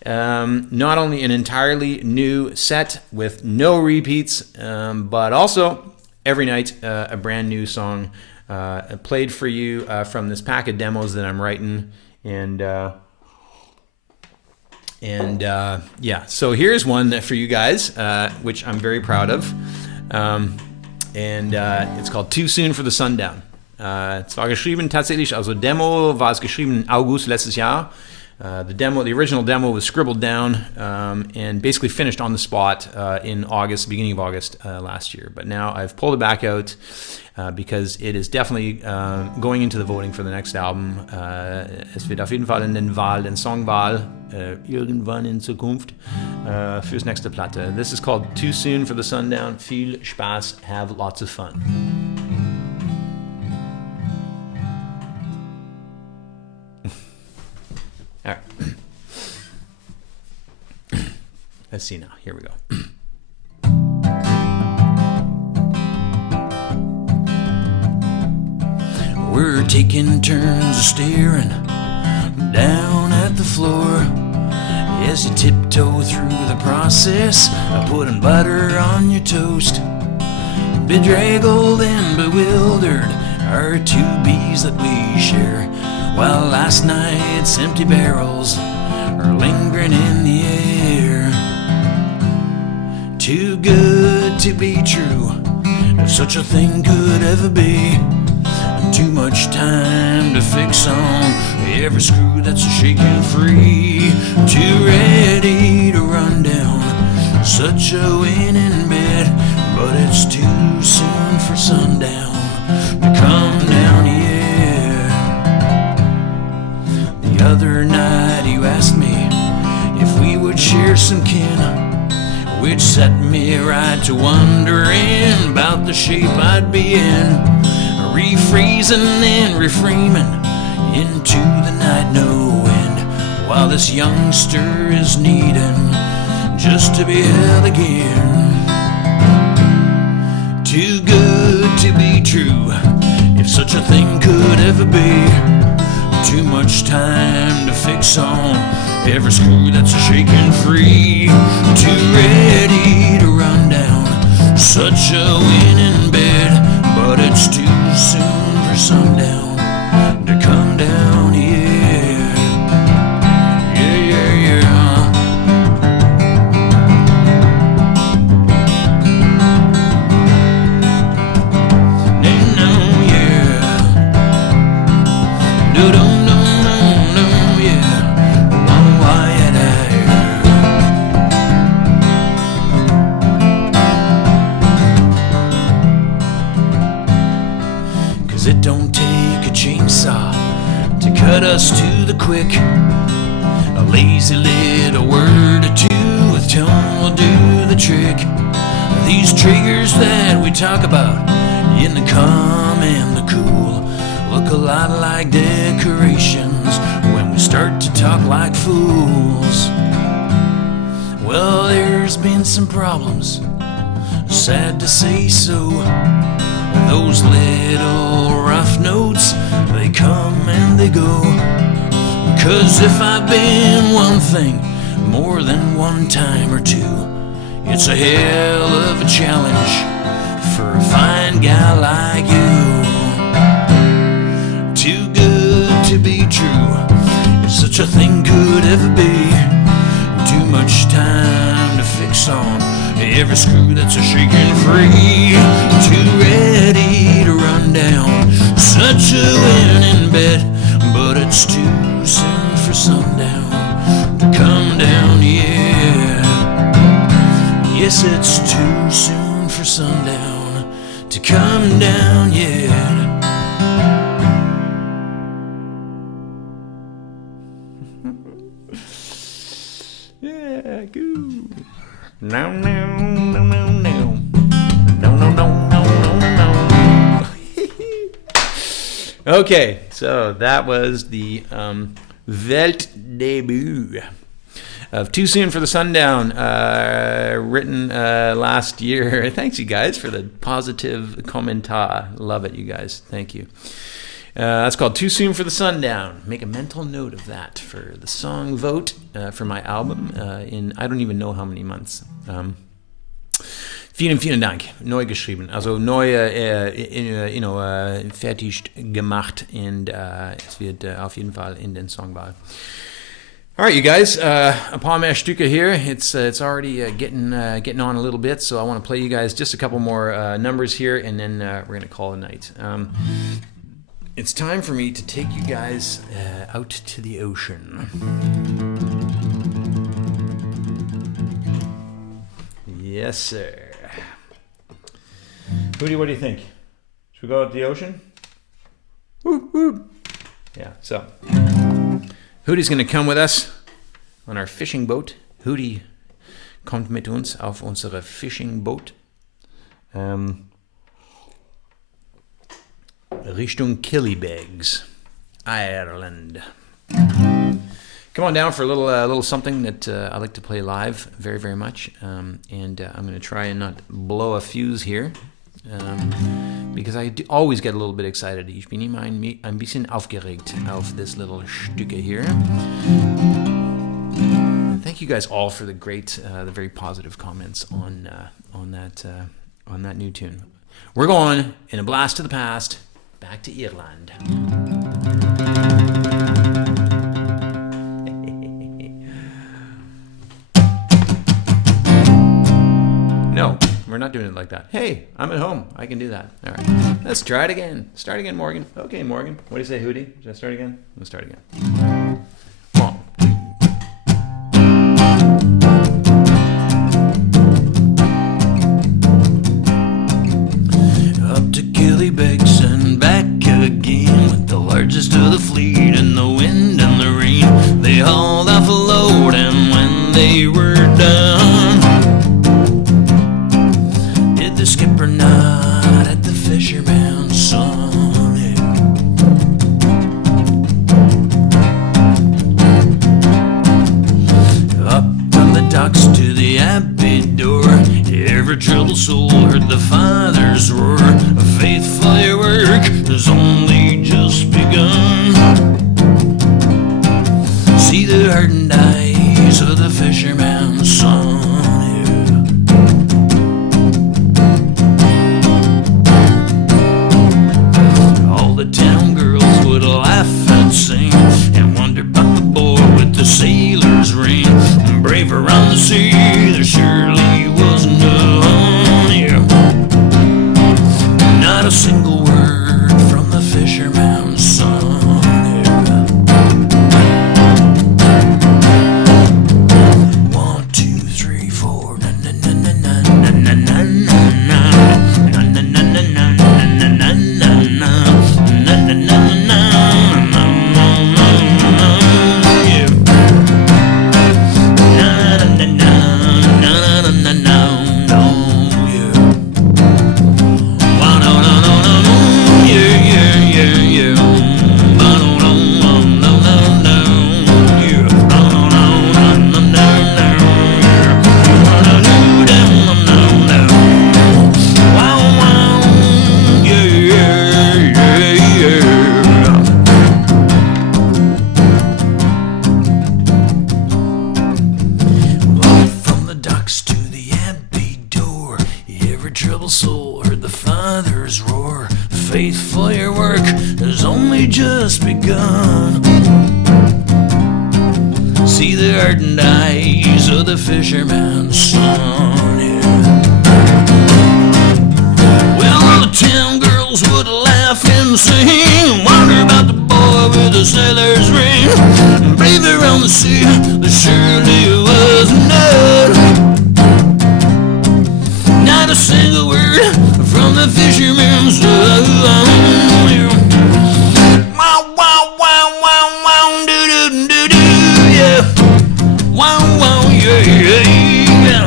Not only an entirely new set with no repeats, but also every night a brand new song played for you from this pack of demos that I'm writing. So here's one for you guys, which I'm very proud of. It's called Too Soon For The Sundown. Es war geschrieben tatsächlich, also Demo war es geschrieben im August letztes Jahr. The original demo was scribbled down and basically finished on the spot in August, beginning of August last year. But now I've pulled it back out because it is definitely going into the voting for the next album. Es wird auf jeden Fall in den Songwahl irgendwann in Zukunft fürs nächste Platte. This is called Too Soon for the Sundown. Viel Spaß, have lots of fun. All right. Let's see now. Here we go. We're taking turns staring down at the floor as you tiptoe through the process of putting butter on your toast. Bedraggled and bewildered are two bees that we share, while last night's empty barrels are lingering in the air. Too good to be true, if such a thing could ever be. Too much time to fix on every screw that's shaking free. Too ready to run down such a winning bed, but it's too soon for sundown to come down here. The other night you asked me if we would share some kin, which set me right to wondering about the shape I'd be in. Rephrasing and reframing into the night, no end, while this youngster is needing just to be held again. Too good to be true, if such a thing could ever be. Too much time to fix on every screw that's shaking free. Too ready to run down such a winning bed, but it's too soon for sundown to come down here. Yeah, yeah, yeah. No, yeah. No, no, no, no, no, yeah. One wide eye. It don't take a chainsaw to cut us to the quick. A lazy little word or two with tone will do the trick. These triggers that we talk about in the calm and the cool look a lot like decorations when we start to talk like fools. Well, there's been some problems, sad to say so. Those little rough notes, they come and they go. 'Cause if I've been one thing more than one time or two, it's a hell of a challenge for a fine guy like you. Too good to be true, if such a thing could ever be. Too much time to fix on every screw that's a shaking free. Too ready to run down such a winning bet, but it's too soon for sundown to come down, yeah. Yes, it's too soon for sundown to come down, yeah. Yeah, go. No, no, no, no, no. No, no, no, no, no, no. Okay, so that was the Weltdebut of Too Soon for the Sundown, written last year. Thanks, you guys, for the positive kommentar. Love it, you guys. Thank you. That's called Too Soon for the Sundown. Make a mental note of that for the song vote for my album in I don't even know how many months. Vielen, vielen Dank. Neu geschrieben. Also neu, fertig gemacht und es wird auf jeden Fall in den Songwahl. All right, you guys. A paar mehr Stücke here. It's already getting on a little bit, so I want to play you guys just a couple more numbers here, and then we're gonna call it a night. it's time for me to take you guys out to the ocean. Yes, sir. Hootie, what do you think? Should we go out to the ocean? Whoop, whoop. Yeah, so Hootie's going to come with us on our fishing boat. Hootie kommt mit uns auf unsere Fishing Boat. Richtung Killybegs, Ireland. Come on down for a little something that I like to play live very, very much. And I'm going to try and not blow a fuse here. Because I always get a little bit excited. Ich bin immer ein bisschen aufgeregt auf this little Stücke here. And thank you guys all for the great, the very positive comments on that new tune. We're going in a blast to the past, back to Ireland. No, we're not doing it like that. Hey, I'm at home. I can do that. All right. Let's try it again. Start again, Morgan. Okay, Morgan. What do you say, Hootie? Should I start again? Let's start again. 1, 2. Up to Killybegs and back again with the largest of the fleet and the wind and the rain. They hauled off a load and when they were done, did the skipper nod at the fisherman's son? Yeah. Up on the docks to the abbey door, every troubled soul heard the Father's roar. A faithful your work has only just begun. See the hardened eyes of the fisherman's son. Sailor's ring, brave around the sea, there surely was none. Yeah. Not a single word from the fisherman's son. Yeah. 1, 2, 3, 4. Na na na na na na na na na na na na na na na na na. Faithful your work has only just begun. See the ardent eyes of the fisherman's son. Yeah. Well, all the town girls would laugh and sing, wonder about the boy with the sailor's ring. Brave around the sea, there surely was not a single word from the fisherman's son. Wow, wow, wow, wow, wow, do do do do, yeah. Wow, wow, yeah, yeah, yeah.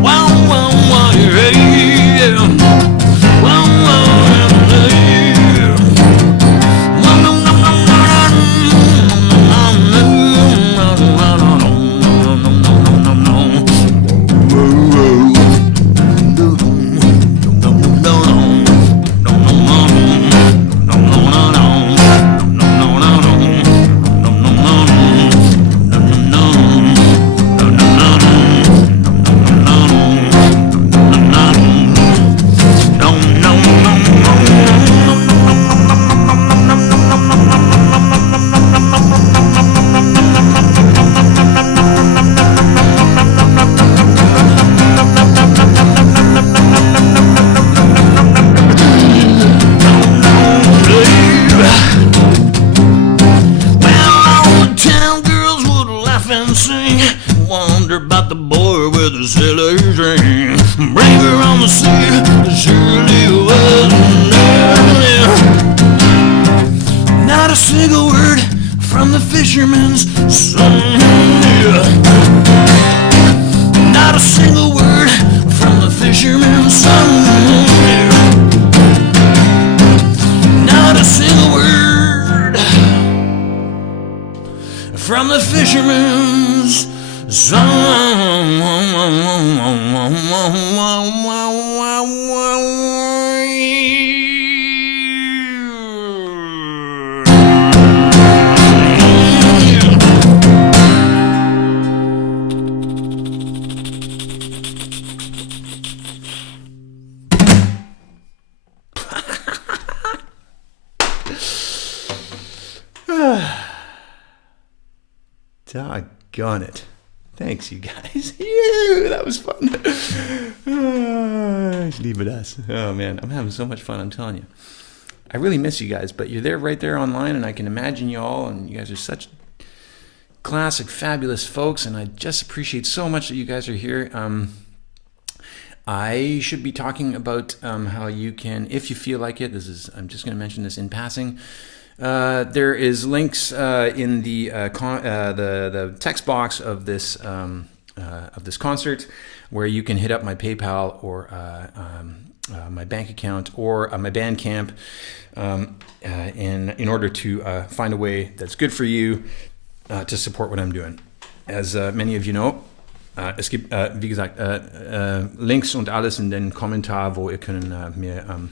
Wow, wow, wow, yeah, yeah. Wow, wow, yeah. Wow, no, no, no, no, no, no, no, no, no, no, no. her about the boy with the sailor's ring. Bring her on the sea, surely wasn't there. Not a single word from the fisherman's son. Not a single word from the fisherman's son. Not a single word from the fisherman's son. Doggone it. Thanks, you guys. Yeah, that was fun. Ich liebe das. Oh, man. I'm having so much fun, I'm telling you. I really miss you guys, but you're there right there online, and I can imagine you all, and you guys are such classic, fabulous folks, and I just appreciate so much that you guys are here. I should be talking about how you can, if you feel like it, I'm just going to mention this in passing. There is links in the text box of this concert where you can hit up my PayPal or my bank account or my Bandcamp in order to find a way that's good for you to support what I'm doing. As many of you know, es gibt, wie gesagt, Links und alles in den Kommentar, wo ihr können mir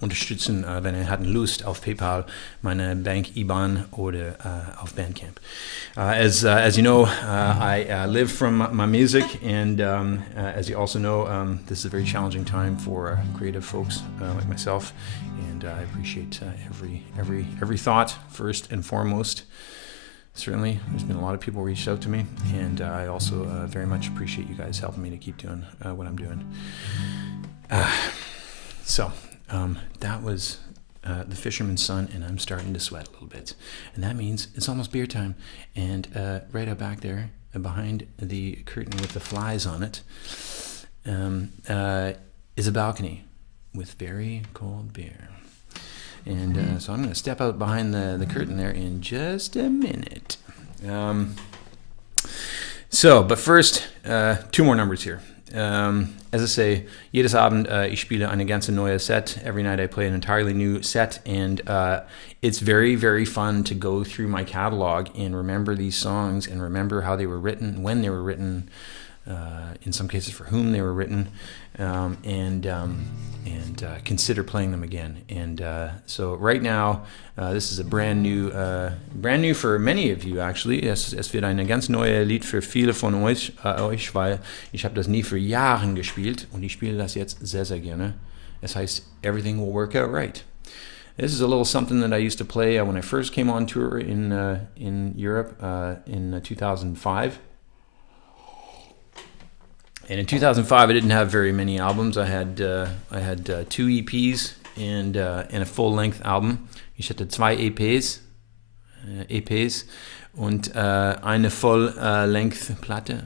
unterstützen, wenn ihr hatten Lust auf PayPal, meine Bank IBAN oder auf Bandcamp. As you know, I live from my music, and as you also know, this is a very challenging time for creative folks like myself, and I appreciate every thought first and foremost. Certainly, there's been a lot of people reached out to me, and I also very much appreciate you guys helping me to keep doing what I'm doing. That was The Fisherman's Son, and I'm starting to sweat a little bit. And that means it's almost beer time. And right out back there, behind the curtain with the flies on it, is a balcony with very cold beer. And so I'm going to step out behind the curtain there in just a minute. But first, two more numbers here. As I say, jedes Abend ich spiele eine ganze neue Set. Every night I play an entirely new set, and it's very, very fun to go through my catalog and remember these songs and remember how they were written, when they were written, in some cases for whom they were written, and consider playing them again. And so right now, this is a brand new for many of you actually. Es wird eine ganz neue Lied für viele von euch, weil ich habe das nie für Jahren gespielt und ich spiele das jetzt sehr, sehr gerne. Es heißt Everything Will Work Out Right. This is a little something that I used to play when I first came on tour in Europe in 2005. And in 2005, I didn't have very many albums. I had two EPs and a full-length album. Ich hatte zwei EPs und eine full-length Platte.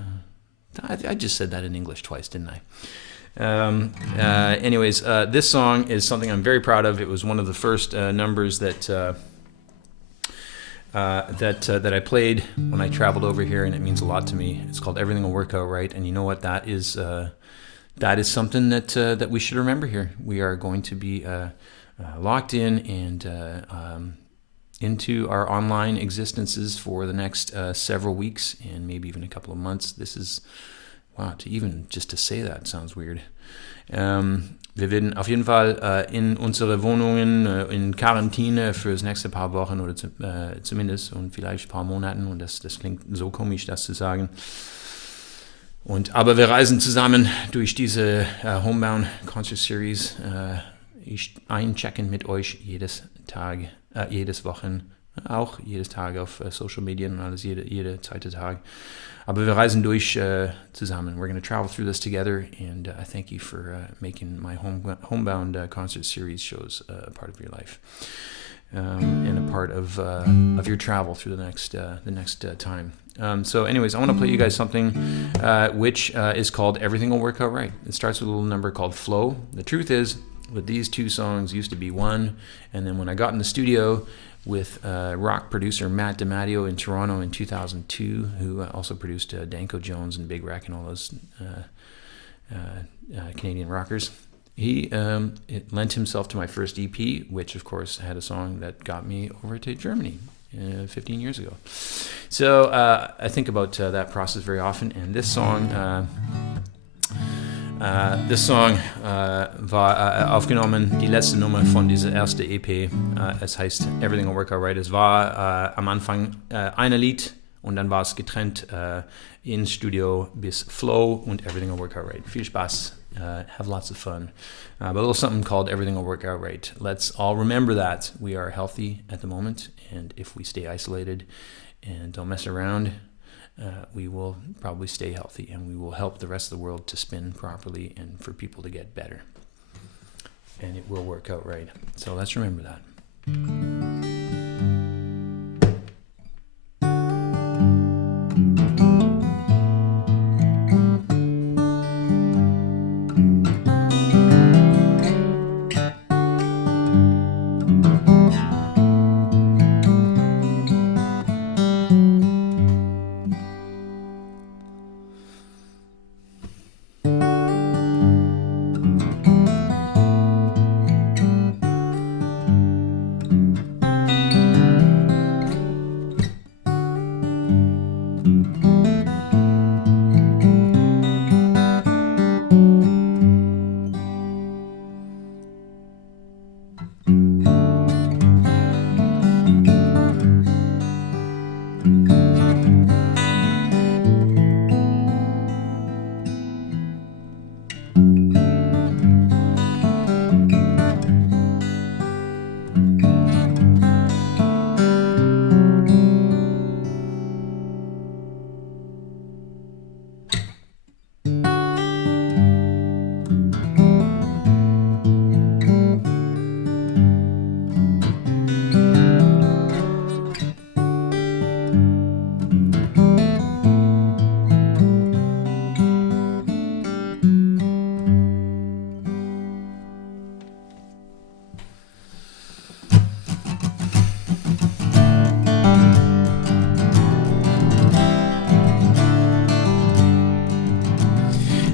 I just said that in English twice, didn't I? Anyways, this song is something I'm very proud of. It was one of the first numbers that I played when I traveled over here, and it means a lot to me. It's called Everything Will Work Out Right, and you know what? That is something that we should remember here. We are going to be locked in and into our online existences for the next several weeks and maybe even a couple of months. This is, wow, just to say that sounds weird. Wir werden auf jeden Fall in unsere Wohnungen in Quarantäne für das nächste paar Wochen oder zumindest und vielleicht ein paar Monaten, und das klingt so komisch, das zu sagen. Aber wir reisen zusammen durch diese Homebound Concert Series. Ich einchecken mit euch jedes Wochen, auch jedes Tag auf Social Media und alles, jede zweite Tag. Aber wir reisen durch zusammen. We're going to travel through this together, and I thank you for making my Homebound Concert Series shows a part of your life. and a part of your travel through the next time. So anyways, I want to play you guys something which is called Everything Will Work Out Right. It starts with a little number called Flow. The truth is that these two songs used to be one, and then when I got in the studio with rock producer Matt DiMatteo in Toronto in 2002, who also produced Danko Jones and Big Wreck and all those Canadian rockers, he lent himself to my first EP, which of course had a song that got me over to Germany 15 years ago. So I think about that process very often, and this song war aufgenommen, die letzte Nummer von dieser ersten EP. Es heißt Everything Will Work Out Right. Es war am Anfang ein Lied und dann war es getrennt ins Studio bis Flow und Everything Will Work Out Right. Viel Spaß. Have lots of fun. But a little something called Everything Will Work Out Right. Let's all remember that we are healthy at the moment, and if we stay isolated and don't mess around, we will probably stay healthy, and we will help the rest of the world to spin properly and for people to get better. And it will work out right. So let's remember that.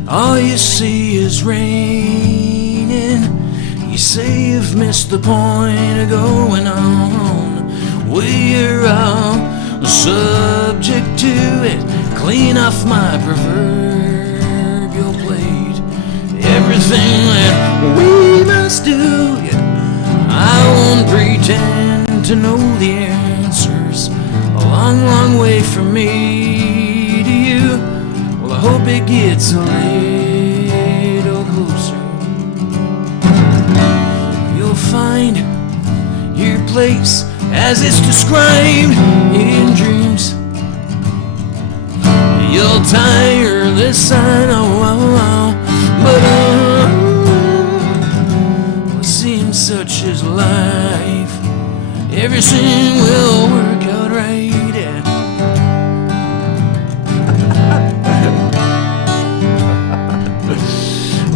All you see is raining. You say you've missed the point of going on. We're all subject to it. Clean off my proverbial plate. Everything that we must do, I won't pretend to know the answers. A long, long way from me to you. Well, I hope it gets a little closer. You'll find your place as it's described in dreams. You'll tire this I know, but it seems such is life. Everything will work out right.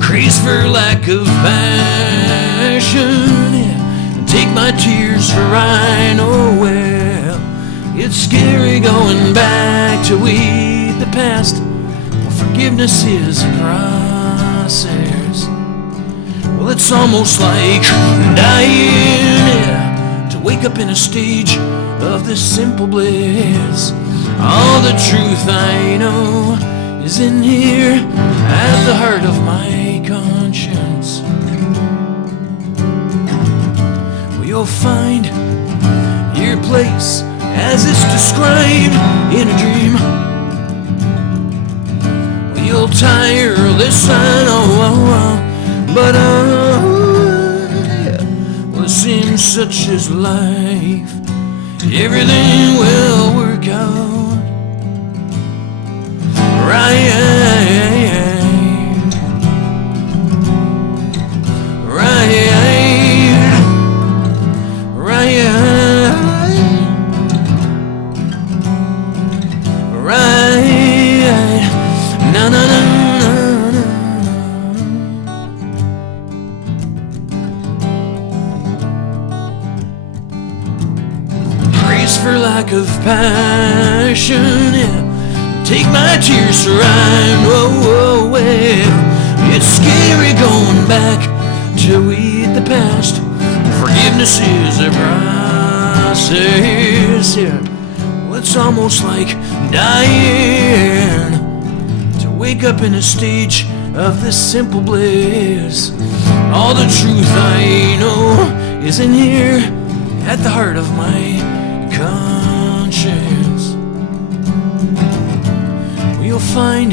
Craze for lack of passion, take my tears for I know well. It's scary going back to weed the past. Well, forgiveness is a process. Well, it's almost like dying, to wake up in a stage of this simple bliss. All the truth I know is in here at the heart of my conscience. Well, you'll find your place as it's described in a dream. Well, you'll tire this I know, but well, it seems such is life. Everything will work out right. Right. lack of passion, yeah. Take my tears to rhyme, whoa, well, it's scary going back till we hit the past. Forgiveness is a process, yeah. Well, it's almost like dying to wake up in a stage of this simple bliss. All the truth I know is in here at the heart of my conscience. You'll find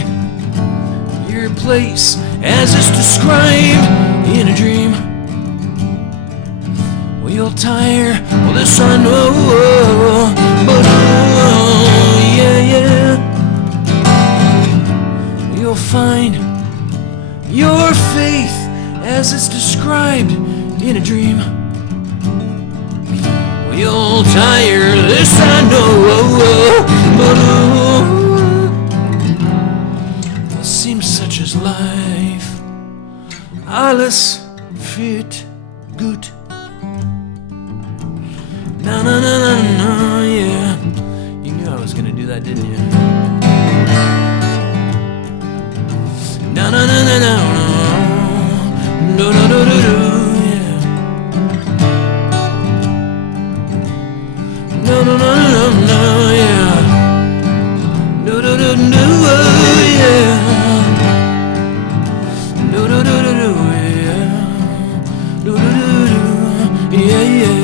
your place as it's described in a dream. Well, you'll tire, well, this I know, but oh, yeah. You'll find your faith as it's described in a dream. Well, you'll tire, this I know, but oh, it seems such as life. Alles wird gut. Na, yeah. You knew I was gonna do that, didn't you? Na, yeah. No, yeah. Yeah.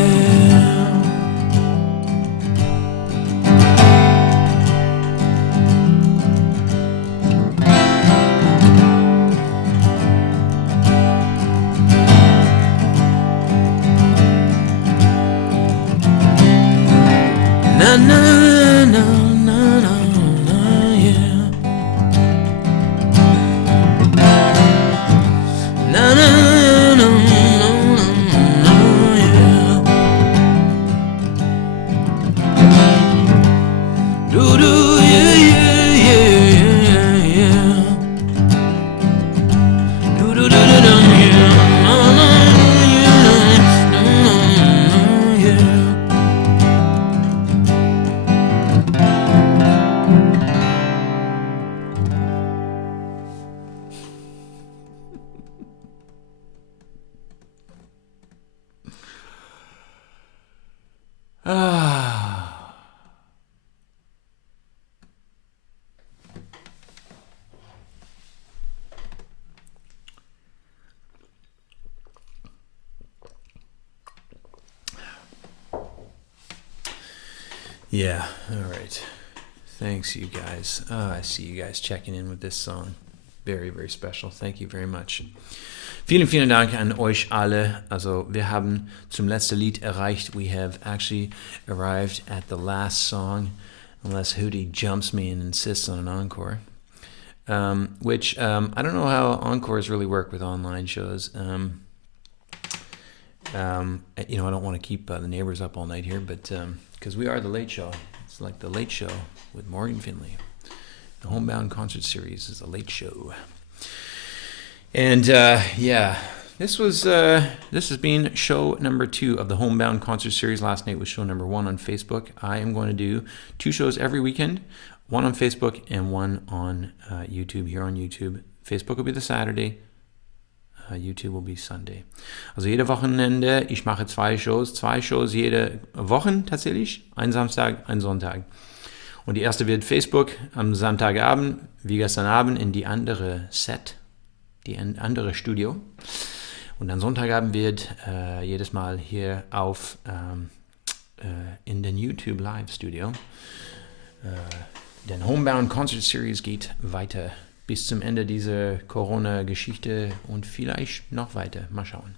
Yeah, all right. Thanks, you guys. I see you guys checking in with this song. Very, very special. Thank you very much. Vielen, vielen Dank an euch alle. Also, wir haben zum letzten Lied erreicht. We have actually arrived at the last song, unless Hootie jumps me and insists on an encore. Which, I don't know how encores really work with online shows. I don't want to keep the neighbors up all night here, but because we are the Late Show. It's like the Late Show with Morgan Finlay. The Homebound Concert Series is the Late Show. And this has been show number 2 of the Homebound Concert Series. Last night was show number 1 on Facebook. I am going to do 2 shows every weekend, one on Facebook and one on YouTube, here on YouTube. Facebook will be the Saturday. YouTube will be Sunday. Also jede Wochenende, ich mache 2 Shows jede Woche tatsächlich, ein Samstag, ein Sonntag. Und die erste wird Facebook am Samstagabend, wie gestern Abend, in die andere Set, die andere Studio. Und dann Sonntagabend wird jedes Mal hier auf in den YouTube Live Studio. Den Homebound Concert Series geht weiter bis zum Ende dieser Corona-Geschichte und vielleicht noch weiter. Mal schauen.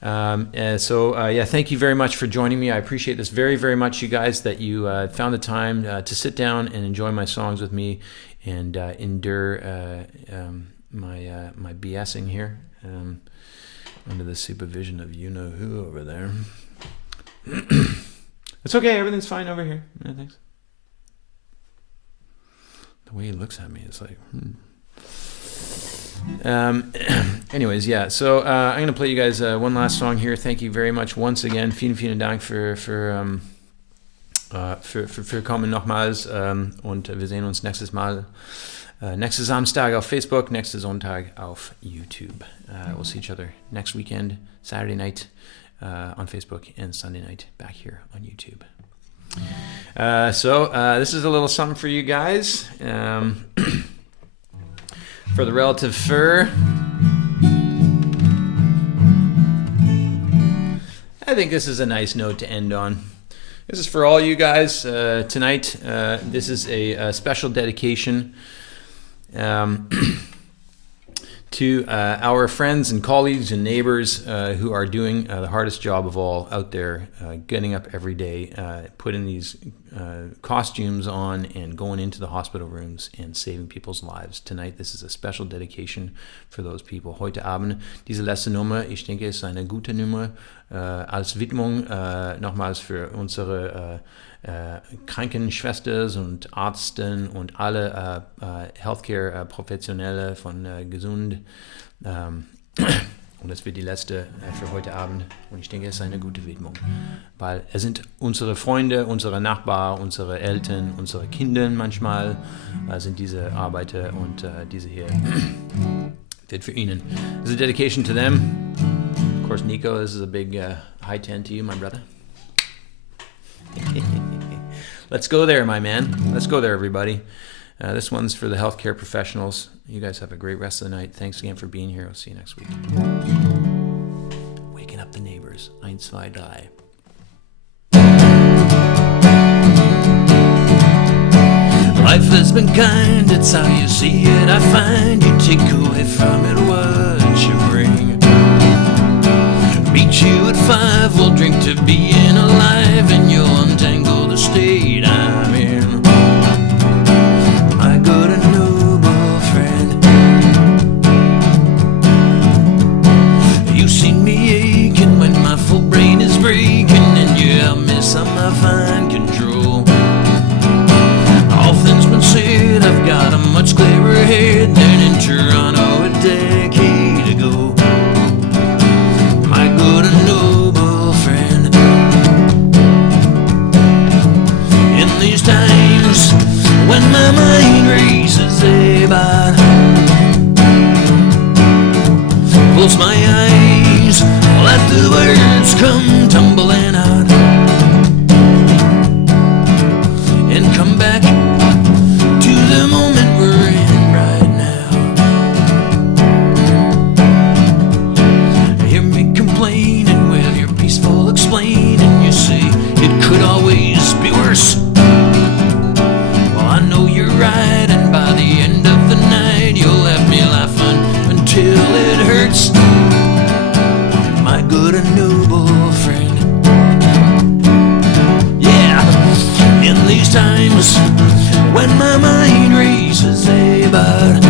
Thank you very much for joining me. I appreciate this very, very much, you guys, that you found the time to sit down and enjoy my songs with me and endure my BSing here under the supervision of you-know-who over there. It's okay. Everything's fine over here. Yeah, thanks. The way he looks at me is like, Anyways, yeah. So I'm gonna play you guys one last song here. Thank you very much once again. Vielen, vielen Dank for für kommen nochmals und wir sehen uns nächstes Mal. Nächsten Samstag auf Facebook, nächsten Sonntag auf YouTube. We'll see each other next weekend, Saturday night on Facebook and Sunday night back here on YouTube. So this is a little something for you guys. For the relative fur, I think this is a nice note to end on. This is for all you guys tonight. This is a special dedication to our friends and colleagues and neighbors who are doing the hardest job of all out there, getting up every day, putting these costumes on and going into the hospital rooms and saving people's lives. Tonight, this is a special dedication for those people. Heute Abend, diese letzte Nummer, ich denke, es ist eine gute Nummer, als Widmung nochmals für unsere Krankenschwestern und Ärzte und alle Healthcare-Professionelle von Gesund. Und das wird die letzte für heute Abend. Und ich denke, es ist eine gute Widmung. Weil es sind unsere Freunde, unsere Nachbarn, unsere Eltern, unsere Kinder manchmal, sind diese Arbeiter und diese hier wird für ihnen. This is a dedication to them. Of course, Nico, this is a big high 10 to you, my brother. Let's go there, my man. Let's go there, everybody. This one's for the healthcare professionals. You guys have a great rest of the night. Thanks again for being here. I'll see you next week. Waking up the neighbors. 1, 2, 3. Life has been kind, it's how you see it. I find you take away from it what you bring. Meet you at 5, we'll drink to being alive, and you'll untangle the state I'm in. My good and noble friend, you've seen me aching when my full brain is breaking, and you help me somehow find control. All things been said, I've got a much clearer head than in Toronto a decade ago. My good and noble friend, in these times when my mind races about, close my eyes, let the words come tumbling out, and come back to the moment we're in right now. Hear me complaining with your peaceful explaining. You say it could always be worse. Well, I know you're right, and by the end of the night you'll have me laughing until it hurts. My good and noble friend, yeah, in these times when my mind races about,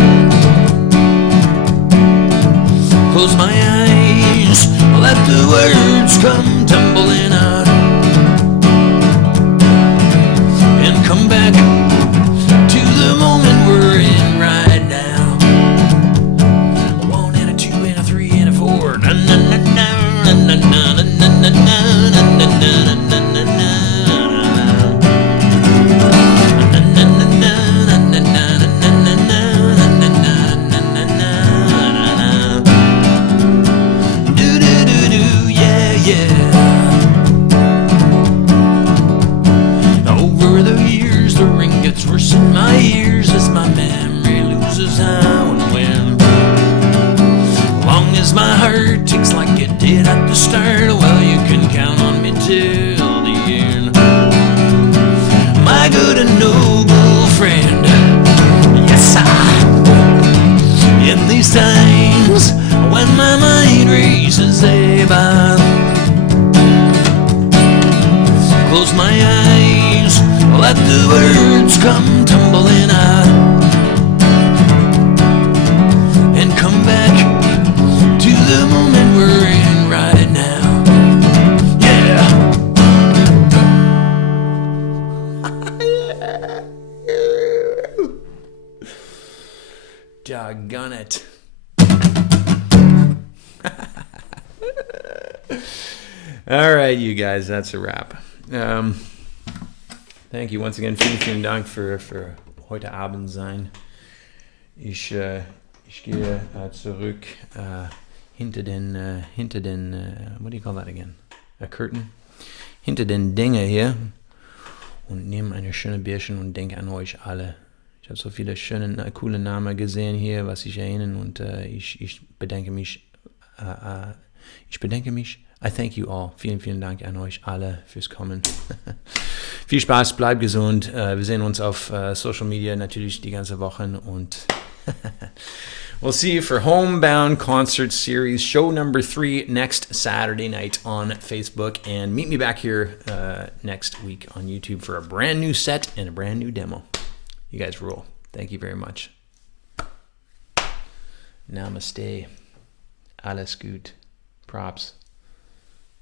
close my eyes, let the words come tumbling out, and come back to the moment we're in right now. A 1 and a 2 and a 3 and a 4. Na na na na na na na na na na na na na na na. Over the years, the ring gets worse in my ears as my memory loses how and when. Long as my heart ticks like it did at the start, well, you can count on me till the end. My good and noble friend, yes, in these times when my mind races about, close my eyes, let the words come tumbling out, and come back to the moment we're in right now. Yeah. Doggone it. All right, you guys, that's a wrap. Thank you once again. Vielen Dank für heute Abend sein. Ich gehe zurück hinter den what do you call that again? A curtain? Hinter den Dinge hier und nehme eine schöne Bierchen und denke an euch alle. Ich habe so viele schöne, coole Namen gesehen hier, was ich erinnern und ich bedanke mich. I thank you all. Vielen Dank an euch alle fürs Kommen. Viel Spaß, bleibt gesund. Wir sehen uns auf Social Media natürlich die ganze Woche und we'll see you for Homebound Concert Series Show number 3 next Saturday night on Facebook, and meet me back here next week on YouTube for a brand new set and a brand new demo. You guys rule. Thank you very much. Namaste. Alles gut. Props.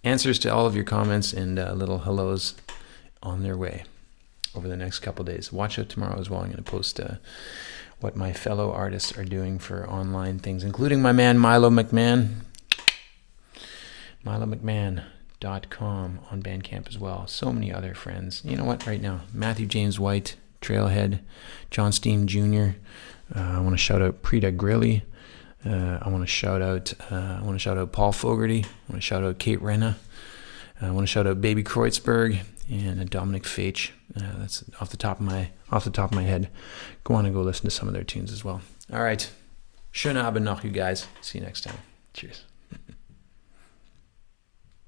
Answers to all of your comments and little hellos on their way over the next couple days. Watch out tomorrow as well. I'm going to post what my fellow artists are doing for online things, including my man Milo McMahon. MiloMcMahon.com on Bandcamp as well. So many other friends. You know what? Right now, Matthew James White, Trailhead, John Steen Jr. I want to shout out Prita Grilly. I want to shout out Paul Fogarty. I want to shout out Kate Renna. I want to shout out Baby Kreutzberg and Dominic Feich. That's off the top of my head. Go on and go listen to some of their tunes as well. All right. Schönen Abend noch, you guys. See you next time. Cheers.